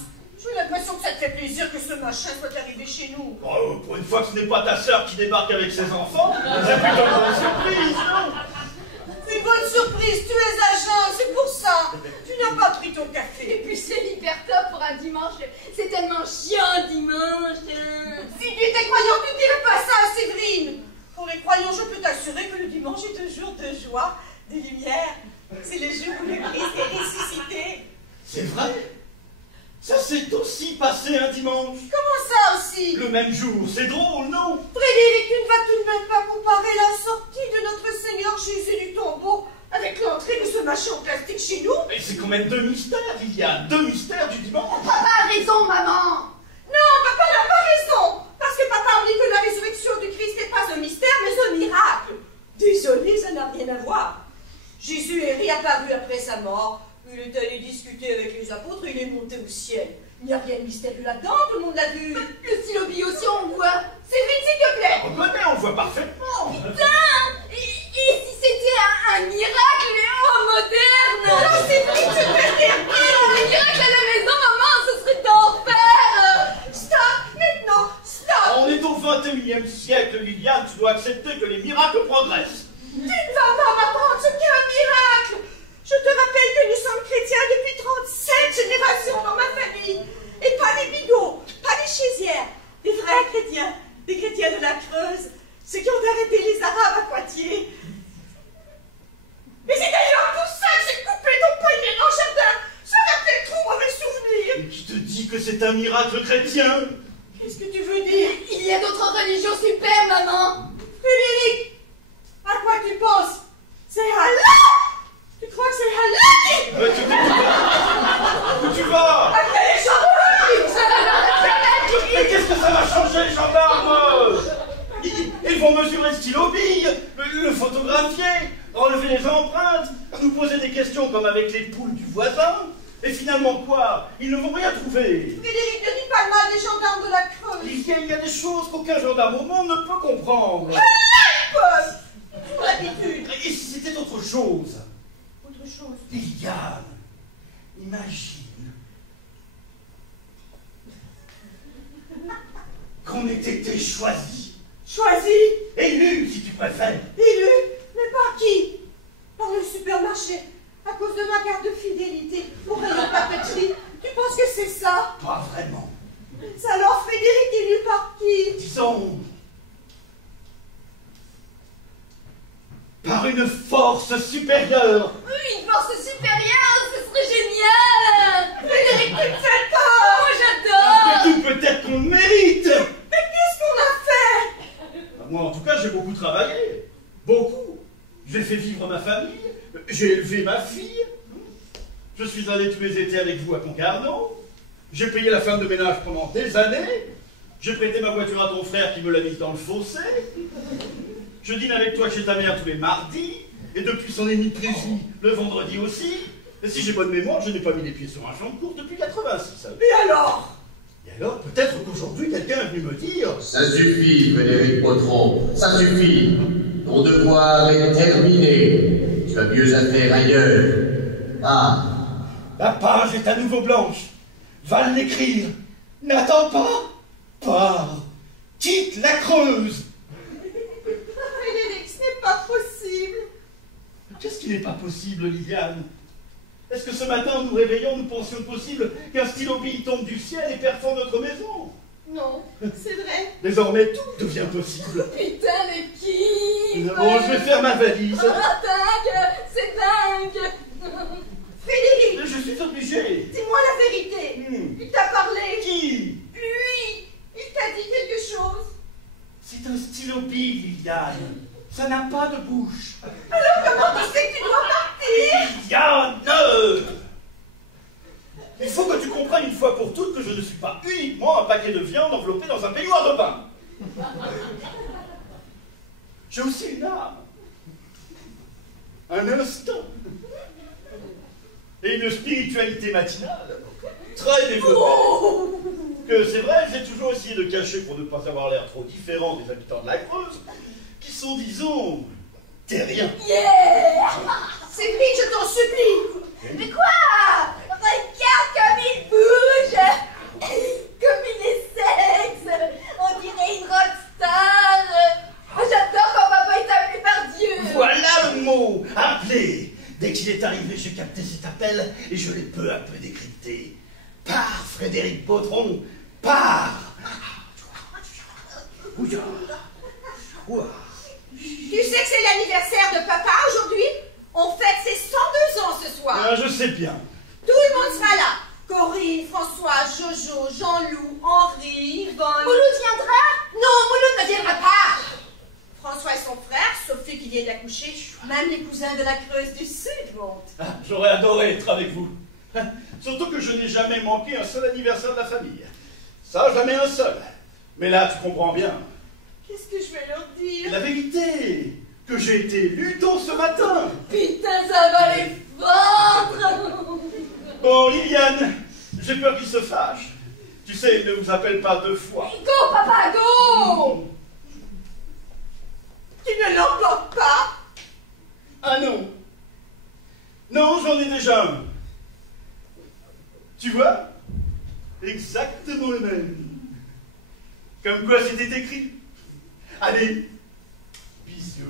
J'ai l'impression que ça te fait plaisir que ce machin soit arrivé chez nous. Oh, pour une fois que ce n'est pas ta sœur qui débarque avec ses enfants, c'est plutôt une bonne surprise, non? Une bonne surprise, tu es à jeun, c'est pour ça. Tu n'as pas pris ton Et café. puis c'est hyper top pour un dimanche. C'est tellement chiant dimanche. Si tu étais croyant, tu ne dirais pas ça à Séverine. Pour les croyants, je peux t'assurer que le dimanche est un jour de joie, de lumière. C'est le jour où le Christ est ressuscité. C'est vrai. Ça s'est aussi passé un dimanche. Comment ça aussi? Le même jour, c'est drôle, non? Frédéric, tu ne vas tout de même pas comparer la sortie de notre Seigneur Jésus du tombeau avec l'entrée de ce machin en plastique chez nous? Mais c'est quand même 2 mystères, Liliane. 2 mystères du dimanche. Papa a raison, maman. Non, papa n'a pas raison. Parce que papa dit que la résurrection du Christ n'est pas un mystère, mais un miracle. Désolé, ça n'a rien à voir. Jésus est réapparu après sa mort. Il est allé discuter avec les apôtres et il est monté au ciel. Il n'y a rien de mystérieux là-dedans, tout le monde l'a vu. Le stylo bille aussi, on le voit. Cédric, s'il te plaît. On reconnaît, on le voit parfaitement. Putain! Et si c'était un miracle, mais moderne? Oh, Cédric, tu fais rire. Un miracle à la maison, maman, ce serait d'enfer. Stop, maintenant, stop. On est au 21e siècle, Liliane, tu dois accepter que les miracles progressent. Tu ne vas pas m'apprendre ce qu'est un miracle. Je te rappelle que nous sommes chrétiens depuis 37 générations dans ma famille. Et pas des bigots, pas des chaisières, des vrais chrétiens, des chrétiens de la Creuse, ceux qui ont arrêté les Arabes à Poitiers. Mais c'est d'ailleurs pour ça que j'ai coupé ton poignet dans le jardin. Ça rappelait trop mauvais souvenirs. Et qui te dit que c'est un miracle chrétien? Qu'est-ce que tu veux dire? Il y a d'autres religions super, maman. Frédéric, à quoi tu penses? C'est Allah. Tu crois que c'est Allah? Mais tu vas? Où tu vas? Après les gendarmes. Mais qu'est-ce que ça va changer, les gendarmes? Ils vont mesurer le stylo bille, le photographier, enlever les empreintes, nous poser des questions comme avec les poules du voisin. Et finalement quoi? Ils ne vont rien trouver. Frédéric, ne dis pas le mal des gendarmes de la Creuse. Il y a des choses qu'aucun gendarme au monde ne peut comprendre. Pour l'habitude. Et si c'était autre chose? Autre chose. Liliane, imagine qu'on ait été choisis, Choisi, élus si tu préfères. élu, mais par qui? Par le supermarché, à cause de ma carte de fidélité au rayon papeterie. Tu penses que c'est ça? Pas vraiment. Alors Frédéric élu par qui? Disons, par une force supérieure. Une force supérieure, ce serait génial. Frédéric, tu me fais peur. Moi, j'adore. Après tout, peut-être qu'on le mérite. Mais qu'est-ce qu'on a fait? Moi, en tout cas, j'ai beaucoup travaillé. Beaucoup. J'ai fait vivre ma famille. J'ai élevé ma fille. Je suis allé tous les étés avec vous à Concarneau. J'ai payé la femme de ménage pendant des années. J'ai prêté ma voiture à ton frère qui me l'a mise dans le fossé. Je dîne avec toi chez ta mère tous les mardis. Et depuis son hémiplégie, le vendredi aussi. Et si j'ai bonne mémoire, je n'ai pas mis les pieds sur un champ de course depuis 86. Et alors? Et alors, peut-être qu'aujourd'hui, quelqu'un est venu me dire... Ça suffit, Frédéric Potron, ça suffit. Ton devoir est terminé. Tu as mieux à faire ailleurs. Ah, La page est à nouveau blanche. Va l'écrire. N'attends pas. Pars. Quitte la Creuse. Frédéric, ce n'est pas possible. Qu'est-ce qui n'est pas possible, Liliane? Est-ce que ce matin, en nous réveillons, nous pensions possible qu'un stylo bille tombe du ciel et perfore notre maison? Non, c'est vrai. Désormais, tout devient possible. Putain, mais qui? Bon, je vais faire ma valise. Ah, dingue, c'est dingue. Frédéric, Je suis obligé. dis-moi la vérité. Il t'a parlé. Qui? Lui, il t'a dit quelque chose. C'est un stylo bille, Liliane. Ça n'a pas de bouche. Alors comment tu sais que tu dois partir? Liliane! Il faut que tu comprennes une fois pour toutes que je ne suis pas uniquement un paquet de viande enveloppé dans un peignoir de bain. J'ai aussi une âme, un instinct et une spiritualité matinale très développée. Que c'est vrai, j'ai toujours essayé de cacher pour ne pas avoir l'air trop différent des habitants de la Creuse, qui sont, disons, terriens. Yeah. Cédric, je t'en supplie. Mais quoi? Regarde comme il bouge. Comme il est sexe. On dirait une rockstar. J'adore quand papa est appelé par Dieu. Voilà le mot, appelé. Dès qu'il est arrivé, j'ai capté cet appel et je l'ai peu à peu décrypté. Pars, Frédéric Potron, pars. Ouya. Ouah. Tu sais que c'est l'anniversaire de papa aujourd'hui? On fête ses 102 ans ce soir. Ah, je sais bien. Tout le monde sera là. Corinne, François, Jojo, Jean-Loup, Henri, Yvonne. Mouloud viendra? Non, Mouloud ne viendra pas. François et son frère, Sophie qui vient d'accoucher, même les cousins de la Creuse du Sud montent. Ah, j'aurais adoré être avec vous. Surtout que je n'ai jamais manqué un seul anniversaire de la famille. Ça, jamais un seul. Mais là, tu comprends bien. Qu'est-ce que je vais leur dire? La vérité, que j'ai été élu tôt ce matin. Putain, ça va les fendre. Bon, Liliane, j'ai peur qu'il se fâche. sais, il ne vous appelle pas 2 fois. Go, papa, go! Tu ne l'emportes pas? Ah non. Non, j'en ai déjà un. Tu vois? Exactement le même. Comme quoi c'était écrit. Allez, bisous.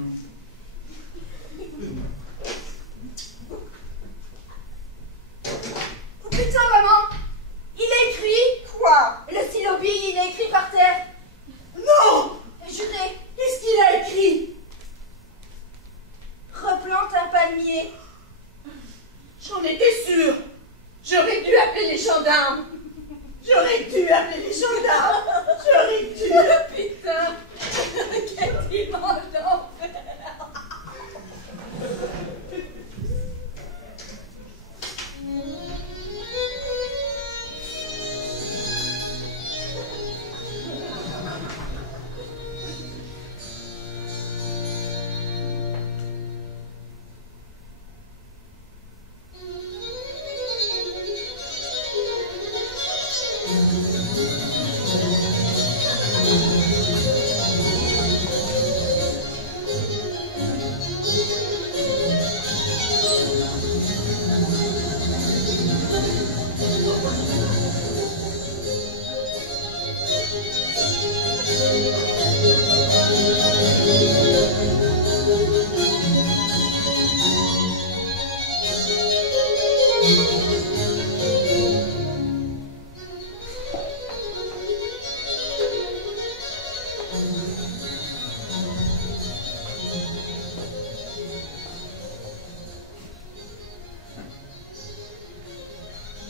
Oh putain, maman! Il a écrit! Quoi? Le stylo bille, il a écrit par terre! Non! Juré! Qu'est-ce qu'il a écrit? Replante un palmier! J'en étais sûre. J'aurais dû appeler les gendarmes. J'aurais dû appeler les gendarmes. J'aurais dû. Putain! Quel dimanche d'enfer!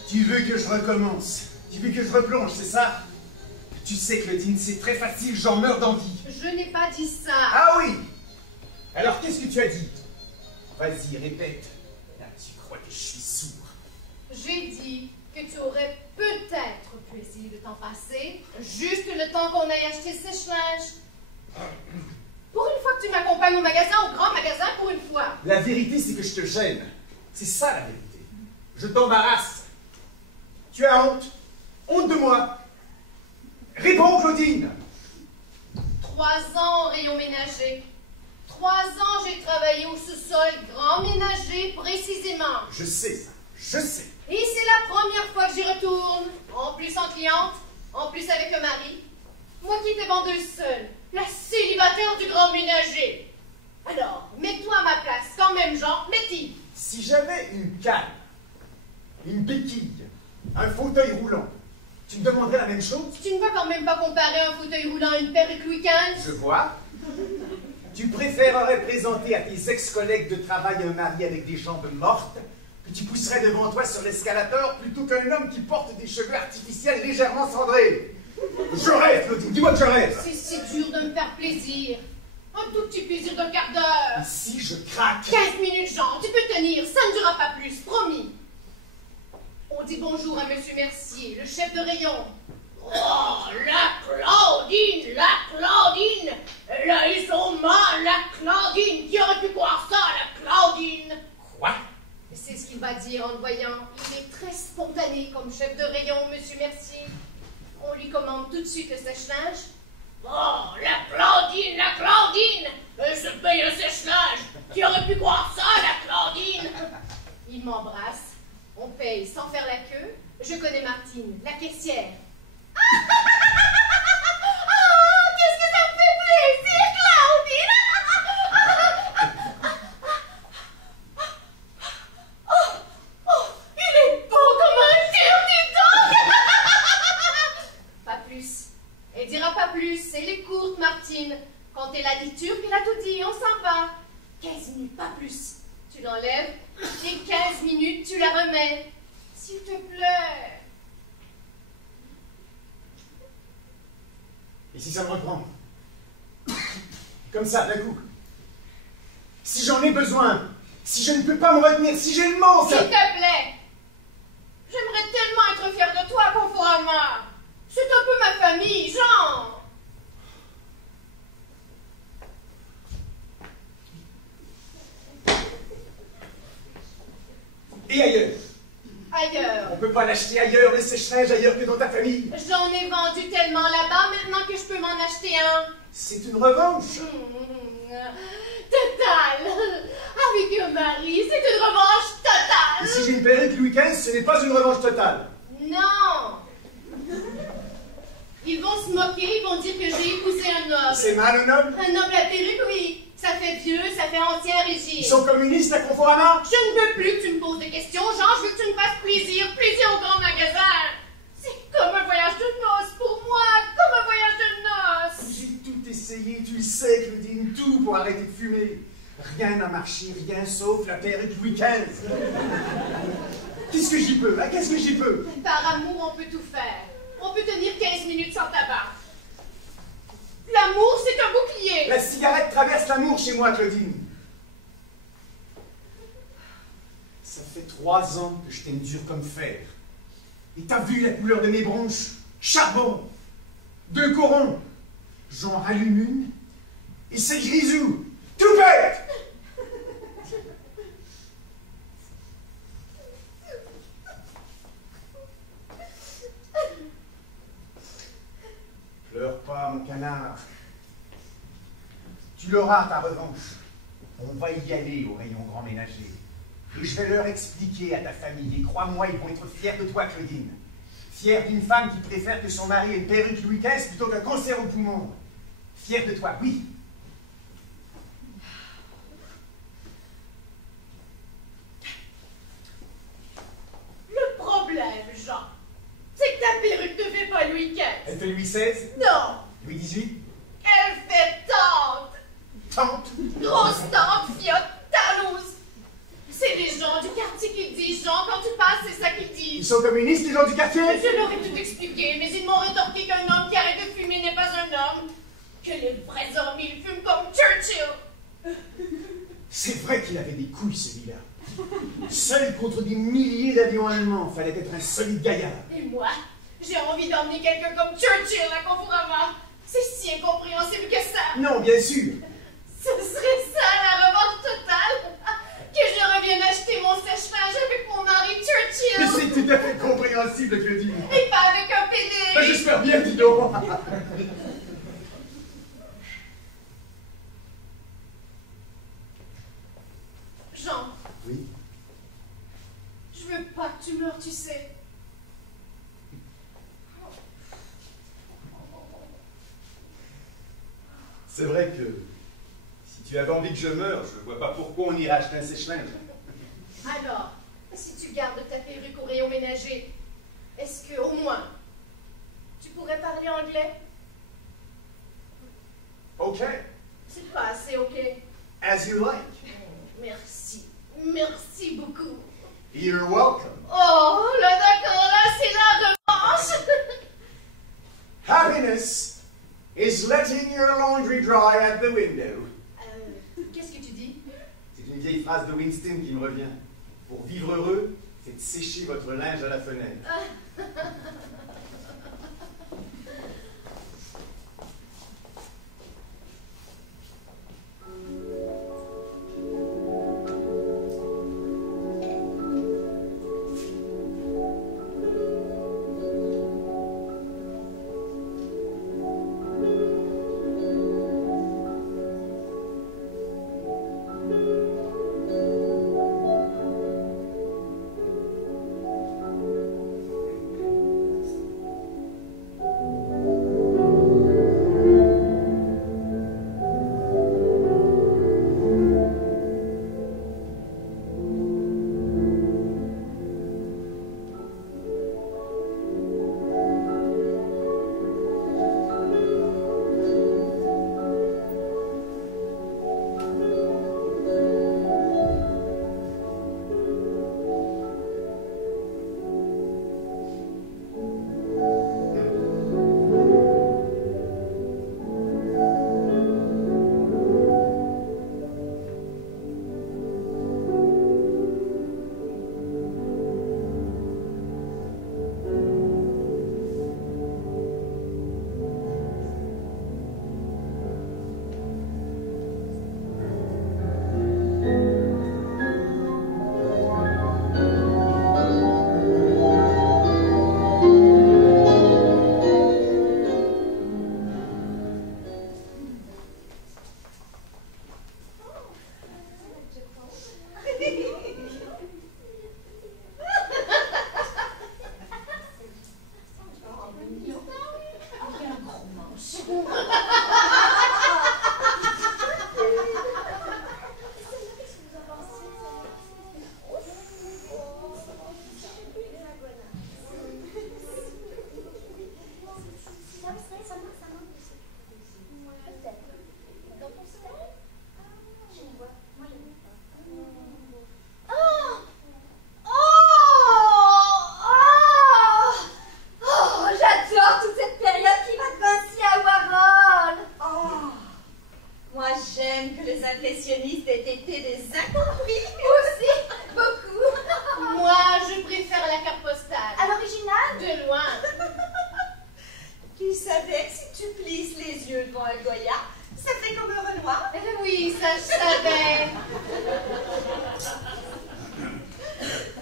Tu veux que je recommence? Tu veux que je replonge, c'est ça? Tu sais, Claudine, c'est très facile, j'en meurs d'envie. Je n'ai pas dit ça. Ah oui! Alors qu'est-ce que tu as dit? Vas-y, répète. Là, tu crois que je suis sourd. J'ai dit que tu aurais peut-être pu essayer de t'en passer, juste le temps qu'on aille acheter le sèche-linge. Pour une fois que tu m'accompagnes au magasin, au grand magasin, pour une fois. La vérité, c'est que je te gêne. C'est ça, la vérité. Je t'embarrasse. Tu as honte? Honte de moi? Réponds, Claudine! 3 ans au rayon ménager. 3 ans, j'ai travaillé au sous-sol grand ménager précisément. Je sais ça, je sais. Et c'est la première fois que j'y retourne. En plus en cliente, en plus avec un mari. Moi qui étais vendeuse seule, la célibataire du grand ménager. Alors, mets-toi à ma place, quand même, Jean, mets-y. Si j'avais une canne, une béquille, un fauteuil roulant, tu me demanderais la même chose? Tu ne vas quand même pas comparer un fauteuil roulant à une perruque Louis XV. Je vois. Tu préférerais présenter à tes ex-collègues de travail un mari avec des jambes mortes que tu pousserais devant toi sur l'escalator plutôt qu'un homme qui porte des cheveux artificiels légèrement cendrés. Je rêve, Claudine, dis-moi que je rêve. C'est si dur de me faire plaisir. Un tout petit plaisir d'un quart d'heure. Ici, je craque. 15 minutes, Jean, tu peux tenir, ça ne durera pas plus, promis. On dit bonjour à Monsieur Mercier, le chef de rayon. Oh, la Claudine, la Claudine. Elle a eu son mal, la Claudine. Qui aurait pu croire ça, la Claudine? Quoi? C'est ce qu'il va dire en le voyant. Il est très spontané comme chef de rayon, Monsieur Mercier. On lui commande tout de suite le sèche-linge. Oh, la Claudine, la Claudine. Elle se paye un sèche-linge. Qui aurait pu croire ça, la Claudine? Il m'embrasse. On paye sans faire la queue. Je connais Martine, la caissière. Oh, qu'est-ce que ça me fait plaisir, Claudine! Oh, il est beau comme un tir, dis donc! Pas plus. Elle dira pas plus. Elle est courte, Martine. Quand elle a dit turc, elle a tout dit. On s'en va. 15 minutes, pas plus. Tu l'enlèves et 15 minutes, tu la remets. S'il te plaît. Et si ça me reprend? Comme ça, d'un coup. Si j'en ai besoin, si je ne peux pas me retenir, si j'ai le manque. S'il te plaît. J'aimerais tellement être fière de toi, Conforama. C'est un peu ma famille, Jean. Et ailleurs? Ailleurs. On peut pas l'acheter ailleurs, le sèche-linge ailleurs que dans ta famille. J'en ai vendu tellement là-bas maintenant que je peux m'en acheter un. C'est une revanche. Totale. Avec un mari, c'est une revanche Et totale. si j'ai une perruque Louis XV, ce n'est pas une revanche totale. Non. Ils vont se moquer, ils vont dire que j'ai épousé un noble. C'est mal au noble. Un noble à perruque, oui. Ça fait vieux, ça fait ancien régime. Ils sont communistes à Conforama. Je ne veux plus que tu me poses des questions, Jean. Je veux que tu me fasses plaisir au grand magasin. C'est comme un voyage de noces pour moi, comme un voyage de noces. J'ai tout essayé, tu le sais, Claudine, tout pour arrêter de fumer. Rien n'a marché, rien sauf la perruque Louis XV. Qu'est-ce que j'y peux, hein? Qu'est-ce que j'y peux? Par amour, on peut tout faire. On peut tenir 15 minutes sans tabac. L'amour, c'est un bouclier. La cigarette traverse l'amour chez moi, Claudine. Ça fait 3 ans que je t'aime dur comme fer. Et t'as vu la couleur de mes bronches? Charbon. 2 corons. J'en rallume une. Et c'est grisou. Tout bête. Pleure pas, mon canard. Tu l'auras, ta revanche. On va y aller au rayon grand ménager. Et je vais leur expliquer à ta famille. Et crois-moi, ils vont être fiers de toi, Claudine. Fiers d'une femme qui préfère que son mari ait une perruque Louis XV plutôt qu'un cancer au poumon. Fiers de toi, oui. Le problème, Jean, c'est que ta perruque ne fait pas Louis XV. Elle fait Louis XVI? Non, Louis XVIII? elle fait tante. Tante? Grosse tante, fiotte, talouse. C'est les gens du quartier qui le disent, Jean. Quand tu passes, c'est ça qu'ils Ils disent. sont communistes, les gens du quartier? Je leur ai tout expliqué, mais ils m'ont rétorqué qu'un homme qui arrête de fumer n'est pas un homme. Que les vrais hommes, ils fument comme Churchill. C'est vrai qu'il avait des couilles, celui-là. Seul contre des milliers d'avions allemands, fallait être un solide gaillard. Et moi, j'ai envie d'emmener quelqu'un comme Churchill à Conforama. C'est si incompréhensible que ça. Non, bien sûr. Ce serait ça la revanche totale. Que je revienne acheter mon sèche-linge avec mon mari Mais Churchill. c'est tout à fait compréhensible, Claudine. Et pas avec un Ben, PD. j'espère bien, dis donc. Jean, Oui. je veux pas que tu meurs, tu sais. C'est vrai que si tu avais envie que je meure, je ne vois pas pourquoi on irait acheter un sèche-linge. Alors, si tu gardes ta perruque au rayon ménager, est-ce que, au moins, tu pourrais parler anglais? Ok, C'est pas assez, ok? as you like. Merci. Merci beaucoup. You're welcome. Oh, là d'accord, là c'est la revanche. Happiness is letting your laundry dry at the window. Qu'est-ce que tu dis? C'est une vieille phrase de Winston qui me revient. Pour vivre heureux, faites sécher votre linge à la fenêtre. J'aime que les impressionnistes aient été des incompris. Aussi, beaucoup. Moi, je préfère la carte postale. À l'original? De loin. Tu savais que si tu plisses les yeux devant un Goya, ça fait comme un Renoir? Oui, ça je savais.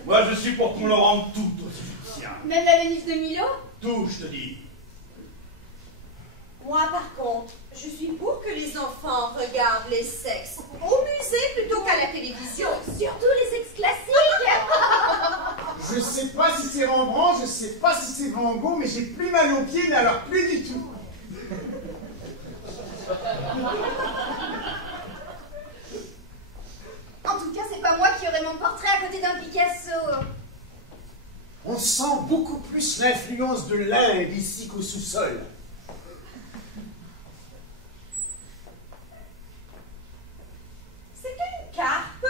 Moi, je suis pour qu'on le rende tout aux Égyptiens. Même la Vénus de Milo? Tout, je te dis. Moi, par contre, je suis pour que les enfants regardent les sexes au musée plutôt qu'à la télévision. Surtout les sexes classiques. Je sais pas si c'est Rembrandt, je sais pas si c'est Van Gogh, mais j'ai plus mal aux pieds, mais alors plus du tout. En tout cas, c'est pas moi qui aurais mon portrait à côté d'un Picasso. On sent beaucoup plus l'influence de l'Inde ici qu'au sous-sol. C'est une carpe.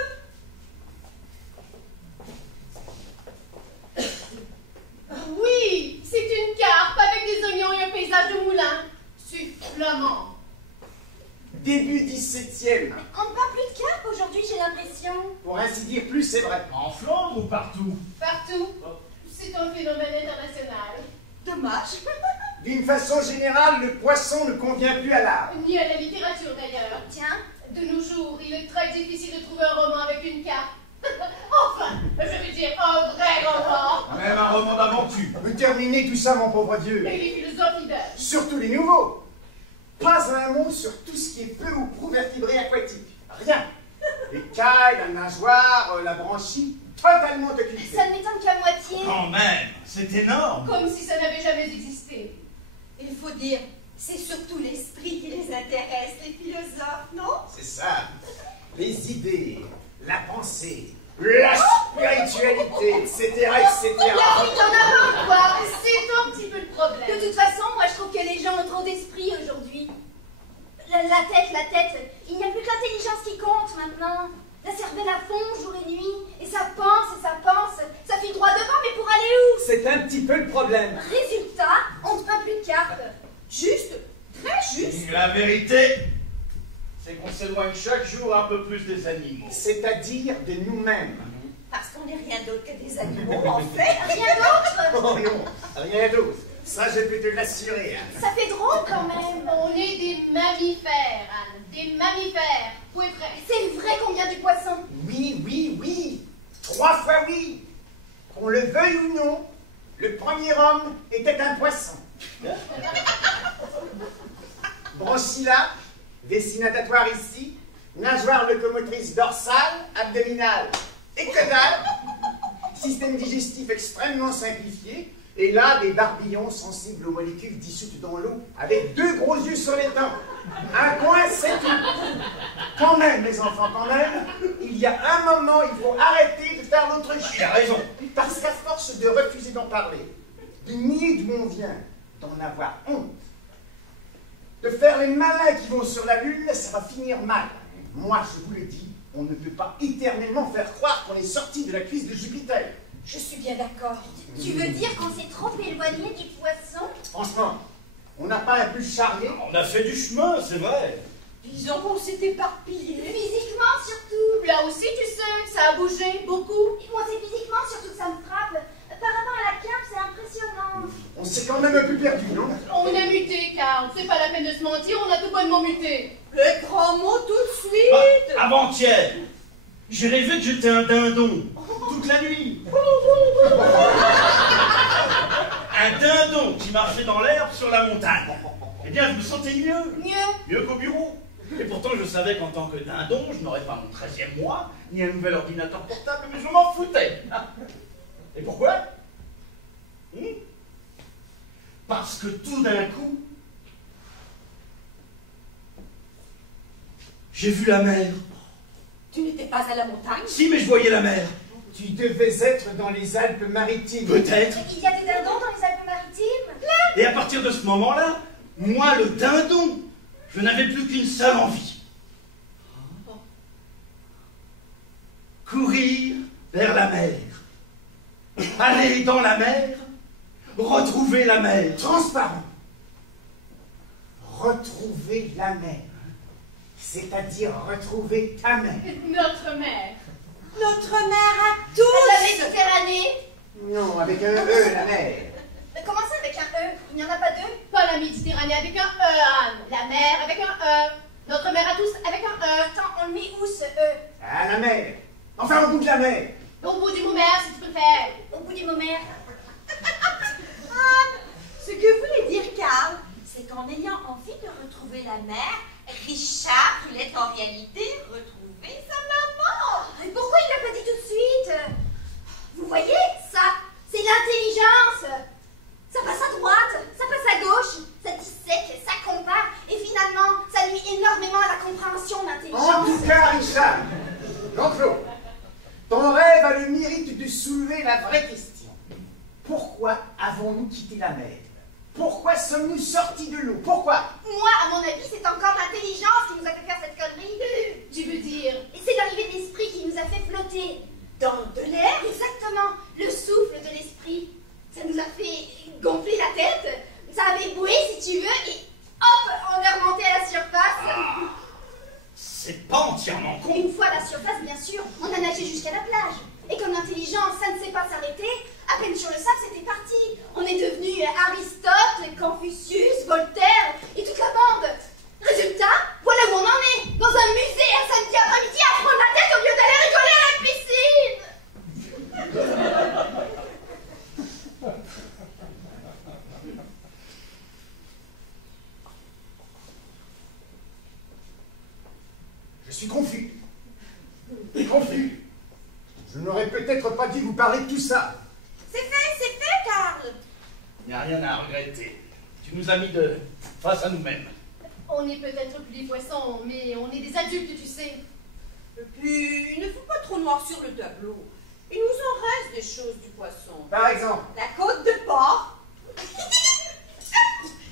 Oui, c'est une carpe avec des oignons et un paysage de moulin. C'est flamand. Début 17e. On ne parle plus de carpe aujourd'hui, j'ai l'impression. Pour ainsi dire plus, c'est vrai. En Flandre ou partout? Partout. C'est un phénomène international. Dommage. D'une façon générale, le poisson ne convient plus à l'art. Ni à la littérature d'ailleurs. Tiens, De nos jours, il est très difficile de trouver un roman avec une carpe. Enfin, je veux dire un vrai roman. Même un roman d'aventure. Vous terminez tout ça, mon pauvre Dieu. Et les philosophes idem. Surtout les nouveaux. Pas un mot sur tout ce qui est peu ou prou vertébré aquatique. Rien. L'écaille, la nageoire, la branchie, totalement occupée. ça ne m'étonne qu'à moitié. Quand même, c'est énorme. Comme si ça n'avait jamais existé. Il faut dire, c'est surtout l'esprit qui les intéresse, les philosophes, non? C'est ça. Les idées, la pensée, la spiritualité, etc., etc. Il y en a pas, quoi. C'est un petit peu le problème. De toute façon, moi je trouve que les gens ont trop d'esprit aujourd'hui. La tête, il n'y a plus que l'intelligence qui compte maintenant. La cervelle à fond, jour et nuit, et ça pense, ça file droit devant, mais pour aller où? C'est un petit peu le problème. Résultat, on ne prend plus de cartes. Juste, très juste. La vérité, c'est qu'on s'éloigne chaque jour un peu plus des animaux. C'est-à-dire de nous-mêmes. Parce qu'on n'est rien d'autre que des animaux, en fait. Rien d'autre. Oh non, rien d'autre. Ça, je peux te l'assurer. Hein. Ça fait drôle quand même. On est des mammifères, Anne. Des mammifères. Pour être vrai. C'est vrai qu'on vient du poisson. Oui. 3 fois oui. Qu'on le veuille ou non, le premier homme était un poisson. Branchie là, vessie natatoire ici, nageoire locomotrice dorsale, abdominale et caudale, système digestif extrêmement simplifié, et là des barbillons sensibles aux molécules dissoutes dans l'eau, avec 2 gros yeux sur les dents. Un coin, c'est tout. Quand même, les enfants, quand même, il y a un moment, il faut arrêter de faire l'autruche. Il a raison. Parce qu'à force de refuser d'en parler, de nier d'où on vient, d'en avoir honte, de faire les malins qui vont sur la Lune, ça va finir mal. Moi, je vous le dis, on ne peut pas éternellement faire croire qu'on est sorti de la cuisse de Jupiter. Je suis bien d'accord. Tu veux dire qu'on s'est trop éloigné du poisson? Franchement, on n'a pas un peu charrié. On a fait du chemin, c'est vrai. Disons qu'on s'est éparpillé. Physiquement surtout. Là aussi, tu sais, ça a bougé beaucoup. Et moi, c'est physiquement surtout que ça me frappe. Par rapport à la carpe, c'est impressionnant. On s'est quand même un peu perdu, non? On a muté, car c'est pas la peine de se mentir, on a tout bonnement muté. Le grand mot tout de suite. Bah, avant-hier, j'ai rêvé que j'étais un dindon, toute la nuit. Un dindon qui marchait dans l'herbe sur la montagne. Eh bien, je me sentais mieux. Mieux qu'au bureau. Et pourtant, je savais qu'en tant que dindon, je n'aurais pas mon 13e mois, ni un nouvel ordinateur portable, mais je m'en foutais. Et pourquoi? Parce que tout d'un coup, j'ai vu la mer. Tu n'étais pas à la montagne? Si, mais je voyais la mer. Tu devais être dans les Alpes-Maritimes. Peut-être. Il y a des dindons dans les Alpes-Maritimes? Et à partir de ce moment-là, moi, le dindon, je n'avais plus qu'une seule envie. Courir vers la mer. Aller dans la mer. Retrouver la mer. Transparent. Retrouver la mer. C'est-à-dire retrouver ta mère. Notre mère. Notre mère à La tous. Méditerranée. Non, avec un E, la mer. Comment ça avec un E? Il n'y en a pas deux? Pas la Méditerranée avec un E, Anne. La mer avec un E. Notre mère à tous avec un E. Attends, on le met où ce E? Ah, la mer. Enfin, au bout de la mer. Au bout du momère, si tu préfères. Au bout du momère. Ce que voulait dire Karl, c'est qu'en ayant envie de retrouver la mère, Richard voulait en réalité retrouver sa maman. Et pourquoi il l'a pas dit tout de suite? Vous voyez, ça, c'est l'intelligence. Ça passe à droite, ça passe à gauche, ça dissèque, ça compare, et finalement, ça nuit énormément à la compréhension de En l'intelligence. tout cas, Richard, Jean-Claude, ton rêve a le mérite de soulever la vraie question. Pourquoi avons-nous quitté la mer? Pourquoi sommes-nous sortis de l'eau? Pourquoi? Moi, à mon avis, c'est encore l'intelligence qui nous a fait faire cette connerie. Tu veux dire? Et c'est l'arrivée de l'esprit qui nous a fait flotter. Dans de l'air, exactement. Le souffle de l'esprit. Ça nous a fait gonfler la tête. Ça avait boué, si tu veux, et hop, on est remonté à la surface. C'est pas entièrement con. Une fois à la surface, bien sûr, on a nagé jusqu'à la plage. Et comme l'intelligence, ça ne sait pas s'arrêter, à peine sur le sable, c'était parti. On est devenu Aristote, Confucius, Voltaire et toute la bande. Résultat, voilà où on en est. Dans un musée un samedi après-midi à prendre la tête au lieu d'aller rigoler à la piscine. Je suis confus. Et confus. Je n'aurais peut-être pas dû vous parler de tout ça. C'est fait, Karl. Il n'y a rien à regretter. Tu nous as mis de face à nous-mêmes. On est peut-être plus des poissons, mais on est des adultes, tu sais. Et puis, il ne faut pas trop noir sur le tableau. Il nous en reste des choses du poisson. Par exemple, La côte de porc.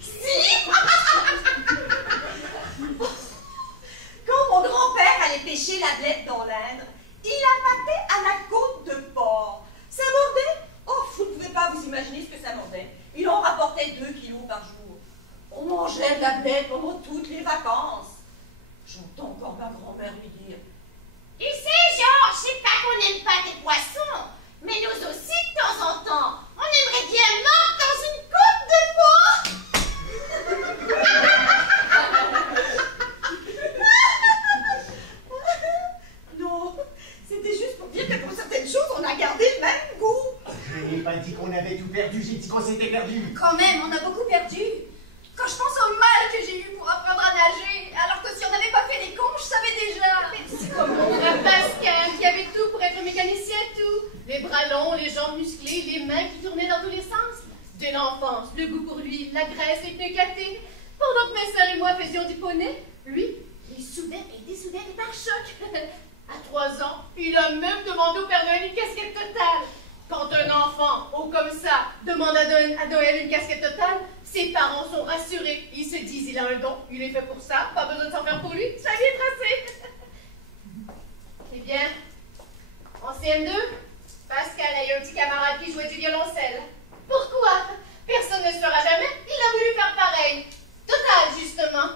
Si. Quand mon grand-père allait pêcher la blette dans l'Indre, il appâtait à la côte de porc. Ça mordait? Oh, vous ne pouvez pas vous imaginer ce que ça mordait. Il en rapportait 2 kilos par jour. On mangeait de la blette pendant toutes les vacances. J'entends encore ma grand-mère lui dire: tu sais, Jean, je sais pas qu'on n'aime pas tes poissons, mais nous aussi, de temps en temps, on aimerait bien mordre dans une côte de porc. Non, c'était juste pour dire que pour certaines choses, on a gardé le même goût. je n'ai pas dit qu'on avait tout perdu, j'ai dit qu'on s'était perdu. Quand même, on a beaucoup perdu. Quand je pense au mal que j'ai eu pour apprendre à nager, alors que si on n'avait pas fait les cons, je savais déjà. C'est comme mon frère Pascal qui avait tout pour être mécanicien, tout. Les bras longs, les jambes musclées, les mains qui tournaient dans tous les sens. Dès l'enfance, le goût pour lui, la graisse, les pneus éclatés. Pendant que mes sœurs et moi faisions du poney, lui, il soudait et dessoudait les pare-chocs. À 3 ans, il a même demandé au Père Noël une casquette totale. Quand un enfant, haut comme ça, demande à Noël une casquette totale, ses parents sont rassurés. Ils se disent, il a un don, il est fait pour ça, pas besoin de s'en faire pour lui, ça lui est tracé. Eh bien, en CM2, Pascal a eu un petit camarade qui jouait du violoncelle. Pourquoi? Personne ne saura jamais, il a voulu faire pareil. Total, justement.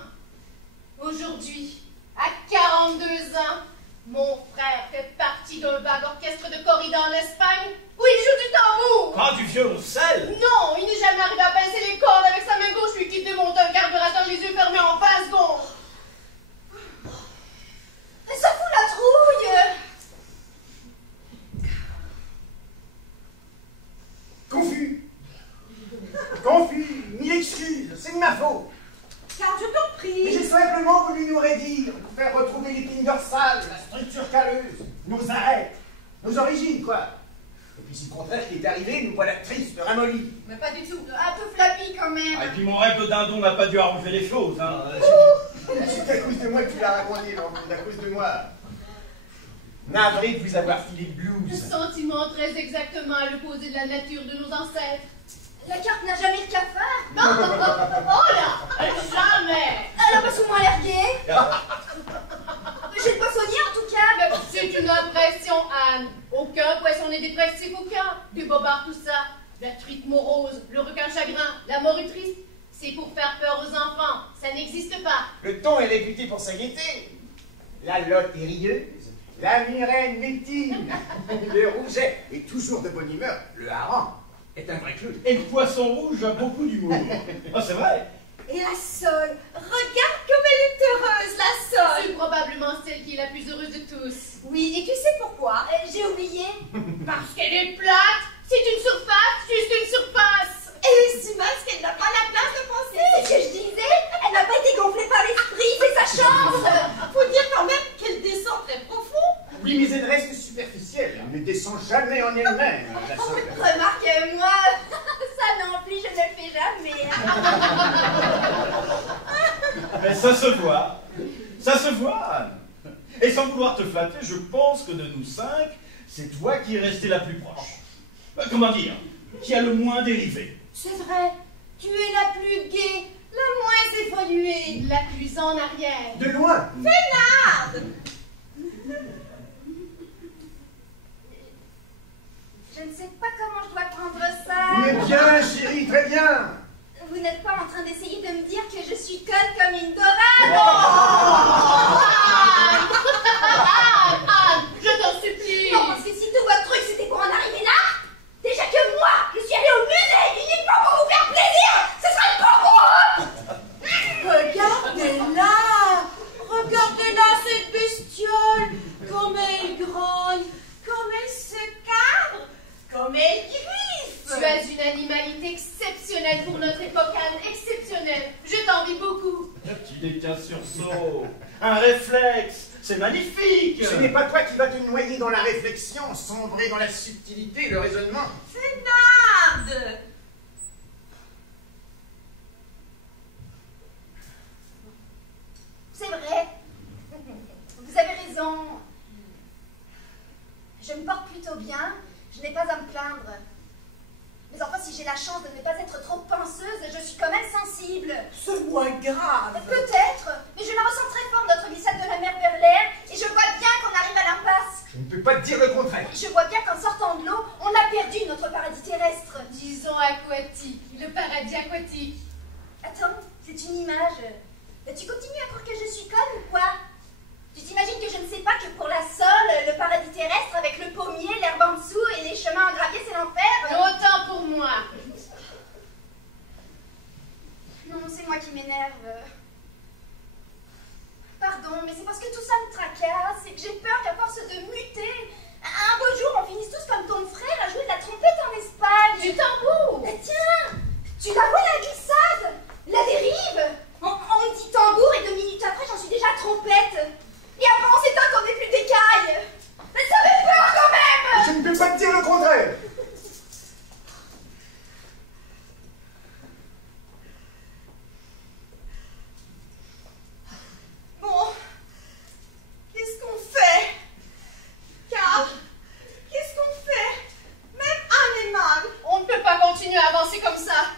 Aujourd'hui, à 42 ans, mon frère fait partie d'un vague orchestre de corrida en Espagne où il joue du tambour. Pas du violoncelle. Non, il n'est jamais arrivé à pincer les cordes avec sa main gauche, lui qui démonte un carburateur les yeux fermés en 20 secondes. Ça fout la trouille. Confus. Confus, 1000 excuses, c'est de ma faute. Car je t'en Mais prie. j'ai simplement voulu nous redire, nous faire retrouver l'épine dorsale, la structure calleuse, nos arêtes, nos origines, quoi. Et puis si le contraire qui est arrivé, nous voilà tristes, ramollis. Mais pas du tout. Un peu flappy quand même. Ah, et puis mon rêve de dindon n'a pas dû arranger les choses. Hein. C'est à cause de moi que tu l'as raconté, Jean-Claude, à cause de moi. Navré de vous avoir filé le Un blues. sentiment très exactement à l'opposé de la nature de nos ancêtres. La carte n'a jamais le cafard. Oh là, jamais. Elle a pas souvent l'air gaie. J'ai le poissonnier en tout cas. C'est une impression, Anne. Aucun poisson n'est dépressif, aucun. Des bobards, tout ça. La truite morose, le requin chagrin, la morue triste. C'est pour faire peur aux enfants. Ça n'existe pas. Le thon est réputé pour sa gaieté. La lotte est rieuse, la murène métine, le rouget est toujours de bonne humeur, le hareng est un vrai clown. Et le poisson rouge a beaucoup d'humour. Ah, c'est vrai. Et la Sole, regarde comme elle est heureuse, la Sole. C'est probablement celle qui est la plus heureuse de tous. Oui, et tu sais pourquoi? J'ai oublié. Parce qu'elle est plate. C'est une surface, juste une surface. Et c'est parce qu'elle n'a pas la place de penser. C'est ce que je disais. Elle n'a pas été gonflée par l'esprit, c'est sa chance. Faut dire quand même qu'elle descend très profond. Oui, mais elle reste superficielle, elle ne descend jamais en elle-même, la Sole. Remarque, moi, ça non plus, je ne le fais jamais. Mais ça se voit. Ça se voit, Anne. Et sans vouloir te flatter, je pense que de nous 5, c'est toi qui es restée la plus proche. Comment dire? Qui a le moins dérivé. C'est vrai, tu es la plus gaie, la moins évoluée. La plus en arrière. De loin. Fenarde. Je ne sais pas comment je dois prendre ça. Mais bien, chérie, très bien. Vous n'êtes pas en train d'essayer de me dire que je suis conne comme une dorade? Anne, je t'en supplie. Non, parce que si tout votre truc c'était pour en arriver là, déjà que moi, je suis allée au musée uniquement pour vous faire plaisir, ce serait le bon Regardez-la! Regardez-la, cette bestiole! Comme elle grogne, comme elle se cabre, comme elle griffe! Tu as une animalité exceptionnelle pour notre époque, Anne, exceptionnelle. Je t'envie beaucoup. Tu n'es qu'un sursaut, un réflexe. C'est magnifique. Ce n'est pas toi qui vas te noyer dans la réflexion, sombrer dans la subtilité, le raisonnement. Fenarde. C'est vrai. Vous avez raison. Je me porte plutôt bien. Je n'ai pas à me plaindre. Mais enfin, si j'ai la chance de ne pas être trop penseuse, je suis quand même sensible. C'est moins grave! Peut-être, mais je la ressens très fort, notre glissade de la mer vers l'air, et je vois bien qu'on arrive à l'impasse. Je ne peux pas te dire le contraire. Je vois bien qu'en sortant de l'eau, on a perdu notre paradis terrestre. Disons aquatique, le paradis aquatique. Attends, c'est une image. Tu continues à croire que je suis conne ou quoi? Tu t'imagines que je ne sais pas que pour la Sole, le paradis terrestre avec le pommier, l'herbe en dessous et les chemins en gravier, c'est l'enfer? Autant pour moi. Non, c'est moi qui m'énerve. Pardon, mais c'est parce que tout ça me tracasse et que j'ai peur qu'à force de muter, un beau jour on finisse tous comme ton frère à jouer de la trompette en Espagne. Du tambour. Mais tiens, tu la vois la glissade, la dérive. On me dit tambour et 2 minutes après j'en suis déjà à trompette. Et après on s'étonne qu'on n'est plus d'écailles. Mais ça fait peur quand même. Je ne peux pas te dire le contraire. Bon, qu'est-ce qu'on fait? Car, qu'est-ce qu'on fait? Même Anne est mal. On ne peut pas continuer à avancer comme ça.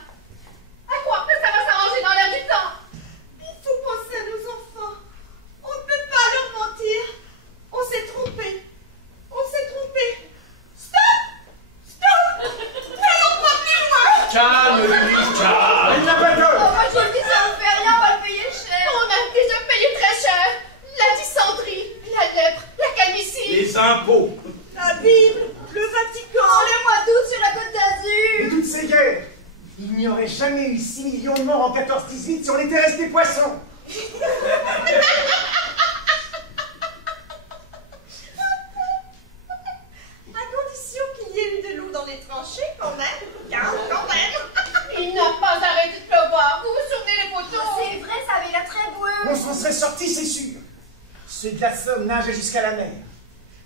À quoi après ça va s'arranger dans l'air du temps? Il faut penser à nos enfants. On ne peut pas leur mentir. On s'est trompé. On s'est trompé. Stop! Stop! N'allons pas plus loin! Calme, Louise, calme. Elle n'a pas Oh, tort. moi je vous le dis, ça vous fait rien, on va le payer cher. On a déjà payé très cher. La dysenterie, la lèpre, la calvitie. Les impôts. La Bible, le Vatican. Oh, le mois d'août sur la côte Et d'Azur. toutes ces guerres. Il n'y aurait jamais eu 6 millions de morts en 14-18 si on était restés poissons. À condition qu'il y ait eu de l'eau dans les tranchées, quand même. Car, quand même. Il n'a pas arrêté de pleuvoir. Vous vous souvenez les photos? C'est vrai, ça avait l'air très beau. On s'en serait sortis, c'est sûr. Ceux de la Somme nageaient jusqu'à la mer.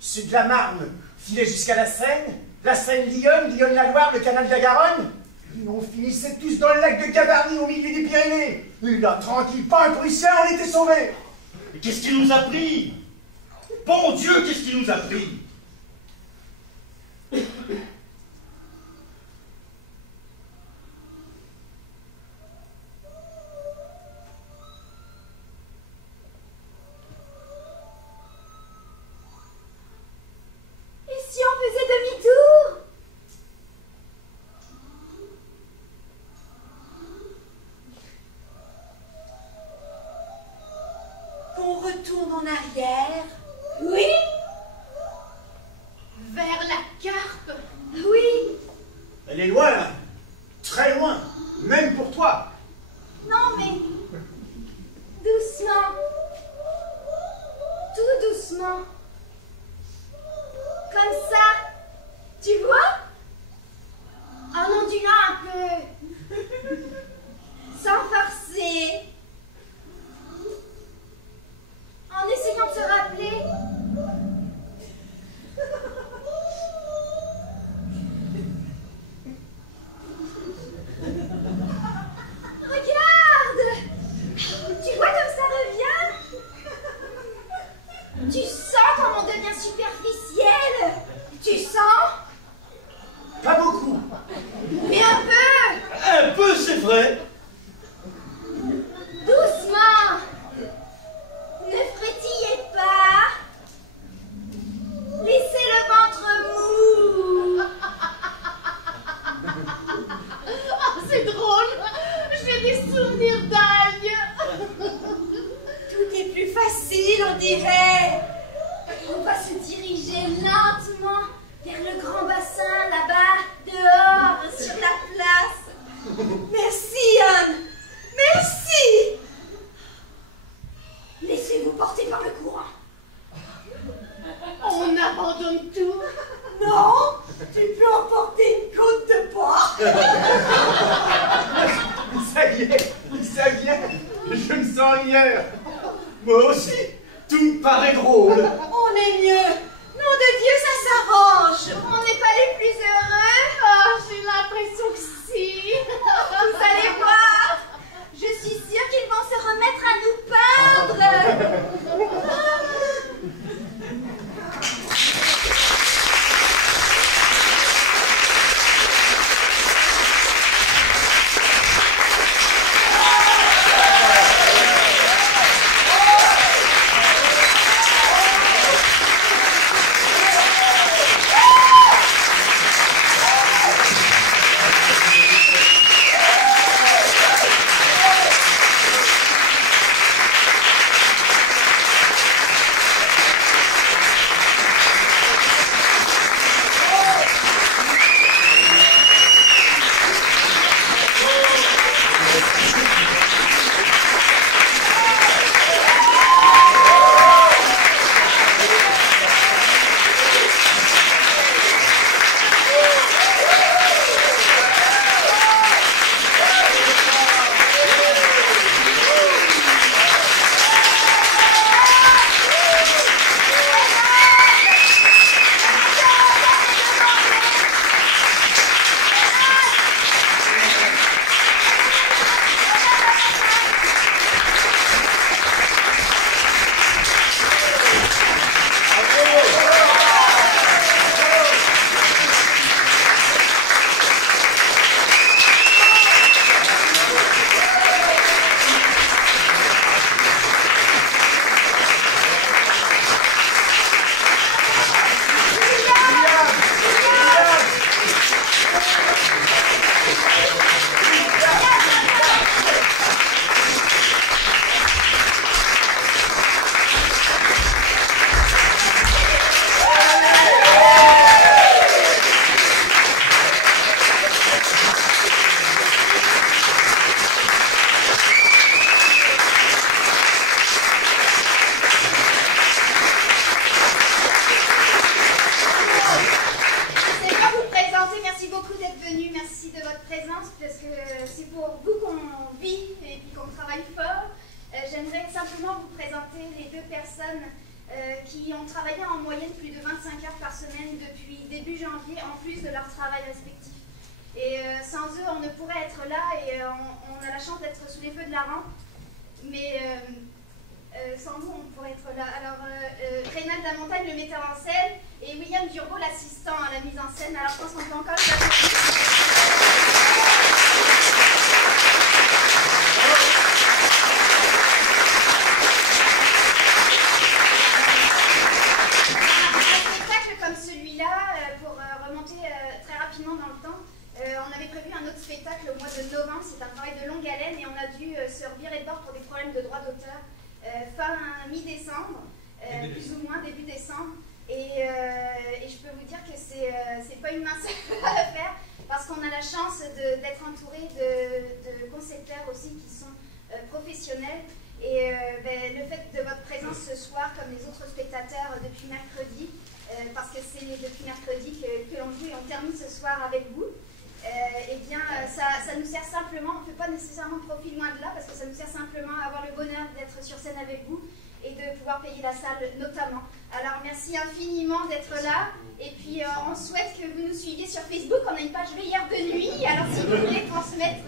Ceux de la Marne filaient jusqu'à la Seine. La Seine Lyonne, Lyonne-la-Loire, le canal de la Garonne. Et on finissait tous dans le lac de Gavarnie au milieu des Pyrénées. Et là, tranquille, pas un Prussien, on était sauvés. Mais qu'est-ce qui nous a pris? Bon Dieu, qu'est-ce qui nous a pris? Et si on faisait demi-tour? retourne en arrière? Oui, Vers la carpe. oui. Elle est loin, là. Très loin. Même pour toi. Non, mais doucement. Tout doucement. Comme ça. Tu vois? En ondulant un peu. Sans forcer. En essayant de se rappeler. Regarde! Tu vois comme ça revient? Tu sens comme on devient superficiel? Tu sens? Pas beaucoup. Mais un peu! Un peu, c'est vrai. Doucement! Ne frétillez pas! Laissez le ventre mou! Oh, c'est drôle. J'ai des souvenirs d'Agne. Tout est plus facile, on dirait. On va se diriger lentement vers le grand bassin là-bas, dehors, sur la place. Merci, Anne. Merci. Laissez-vous porter par le courant. On abandonne tout. Non, tu peux emporter une côte de porc. Ça y est, je me sens ailleurs. Moi aussi, tout me paraît drôle. On est mieux. Nom de Dieu, ça s'arrange. On n'est pas les plus heureux. Oh, j'ai l'impression que si. Vous allez voir. Je suis sûre qu'ils vont se remettre à nous peindre. qui ont travaillé en moyenne plus de 25 heures par semaine depuis début janvier, en plus de leur travail respectif. Et sans eux, on ne pourrait être là et on a la chance d'être sous les feux de la rampe. Mais sans nous, on pourrait être là. Alors, Reynald Lamontagne, le metteur en scène, et William Durbo, l'assistant à la mise en scène. Alors, je pense qu'on peut encore les comme celui-là, pour remonter très rapidement dans le temps, on avait prévu un autre spectacle au mois de novembre. C'est un travail de longue haleine et on a dû se revirer de bord pour des problèmes de droit d'auteur fin mi-décembre. plus ou moins début décembre. Et je peux vous dire que c'est pas une mince affaire, parce qu'on a la chance d'être entouré de concepteurs aussi qui sont professionnels. Et le fait de votre présence ce soir, comme les autres spectateurs depuis mercredi, parce que c'est depuis mercredi que l'on joue et on termine ce soir avec vous, eh bien, ça nous sert simplement, on ne fait pas nécessairement profit loin de là, parce que ça nous sert simplement à avoir le bonheur d'être sur scène avec vous et de pouvoir payer la salle notamment. Alors merci infiniment d'être là, et puis on souhaite que vous nous suiviez sur Facebook. On a une page veilleur de nuit, alors si vous voulez transmettre,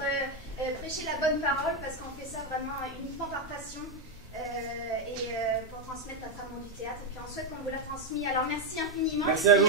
prêcher la bonne parole, parce qu'on fait ça vraiment uniquement par passion, et pour transmettre notre amour du théâtre, et puis on souhaite qu'on vous l'a transmis. Alors merci infiniment. Merci à vous.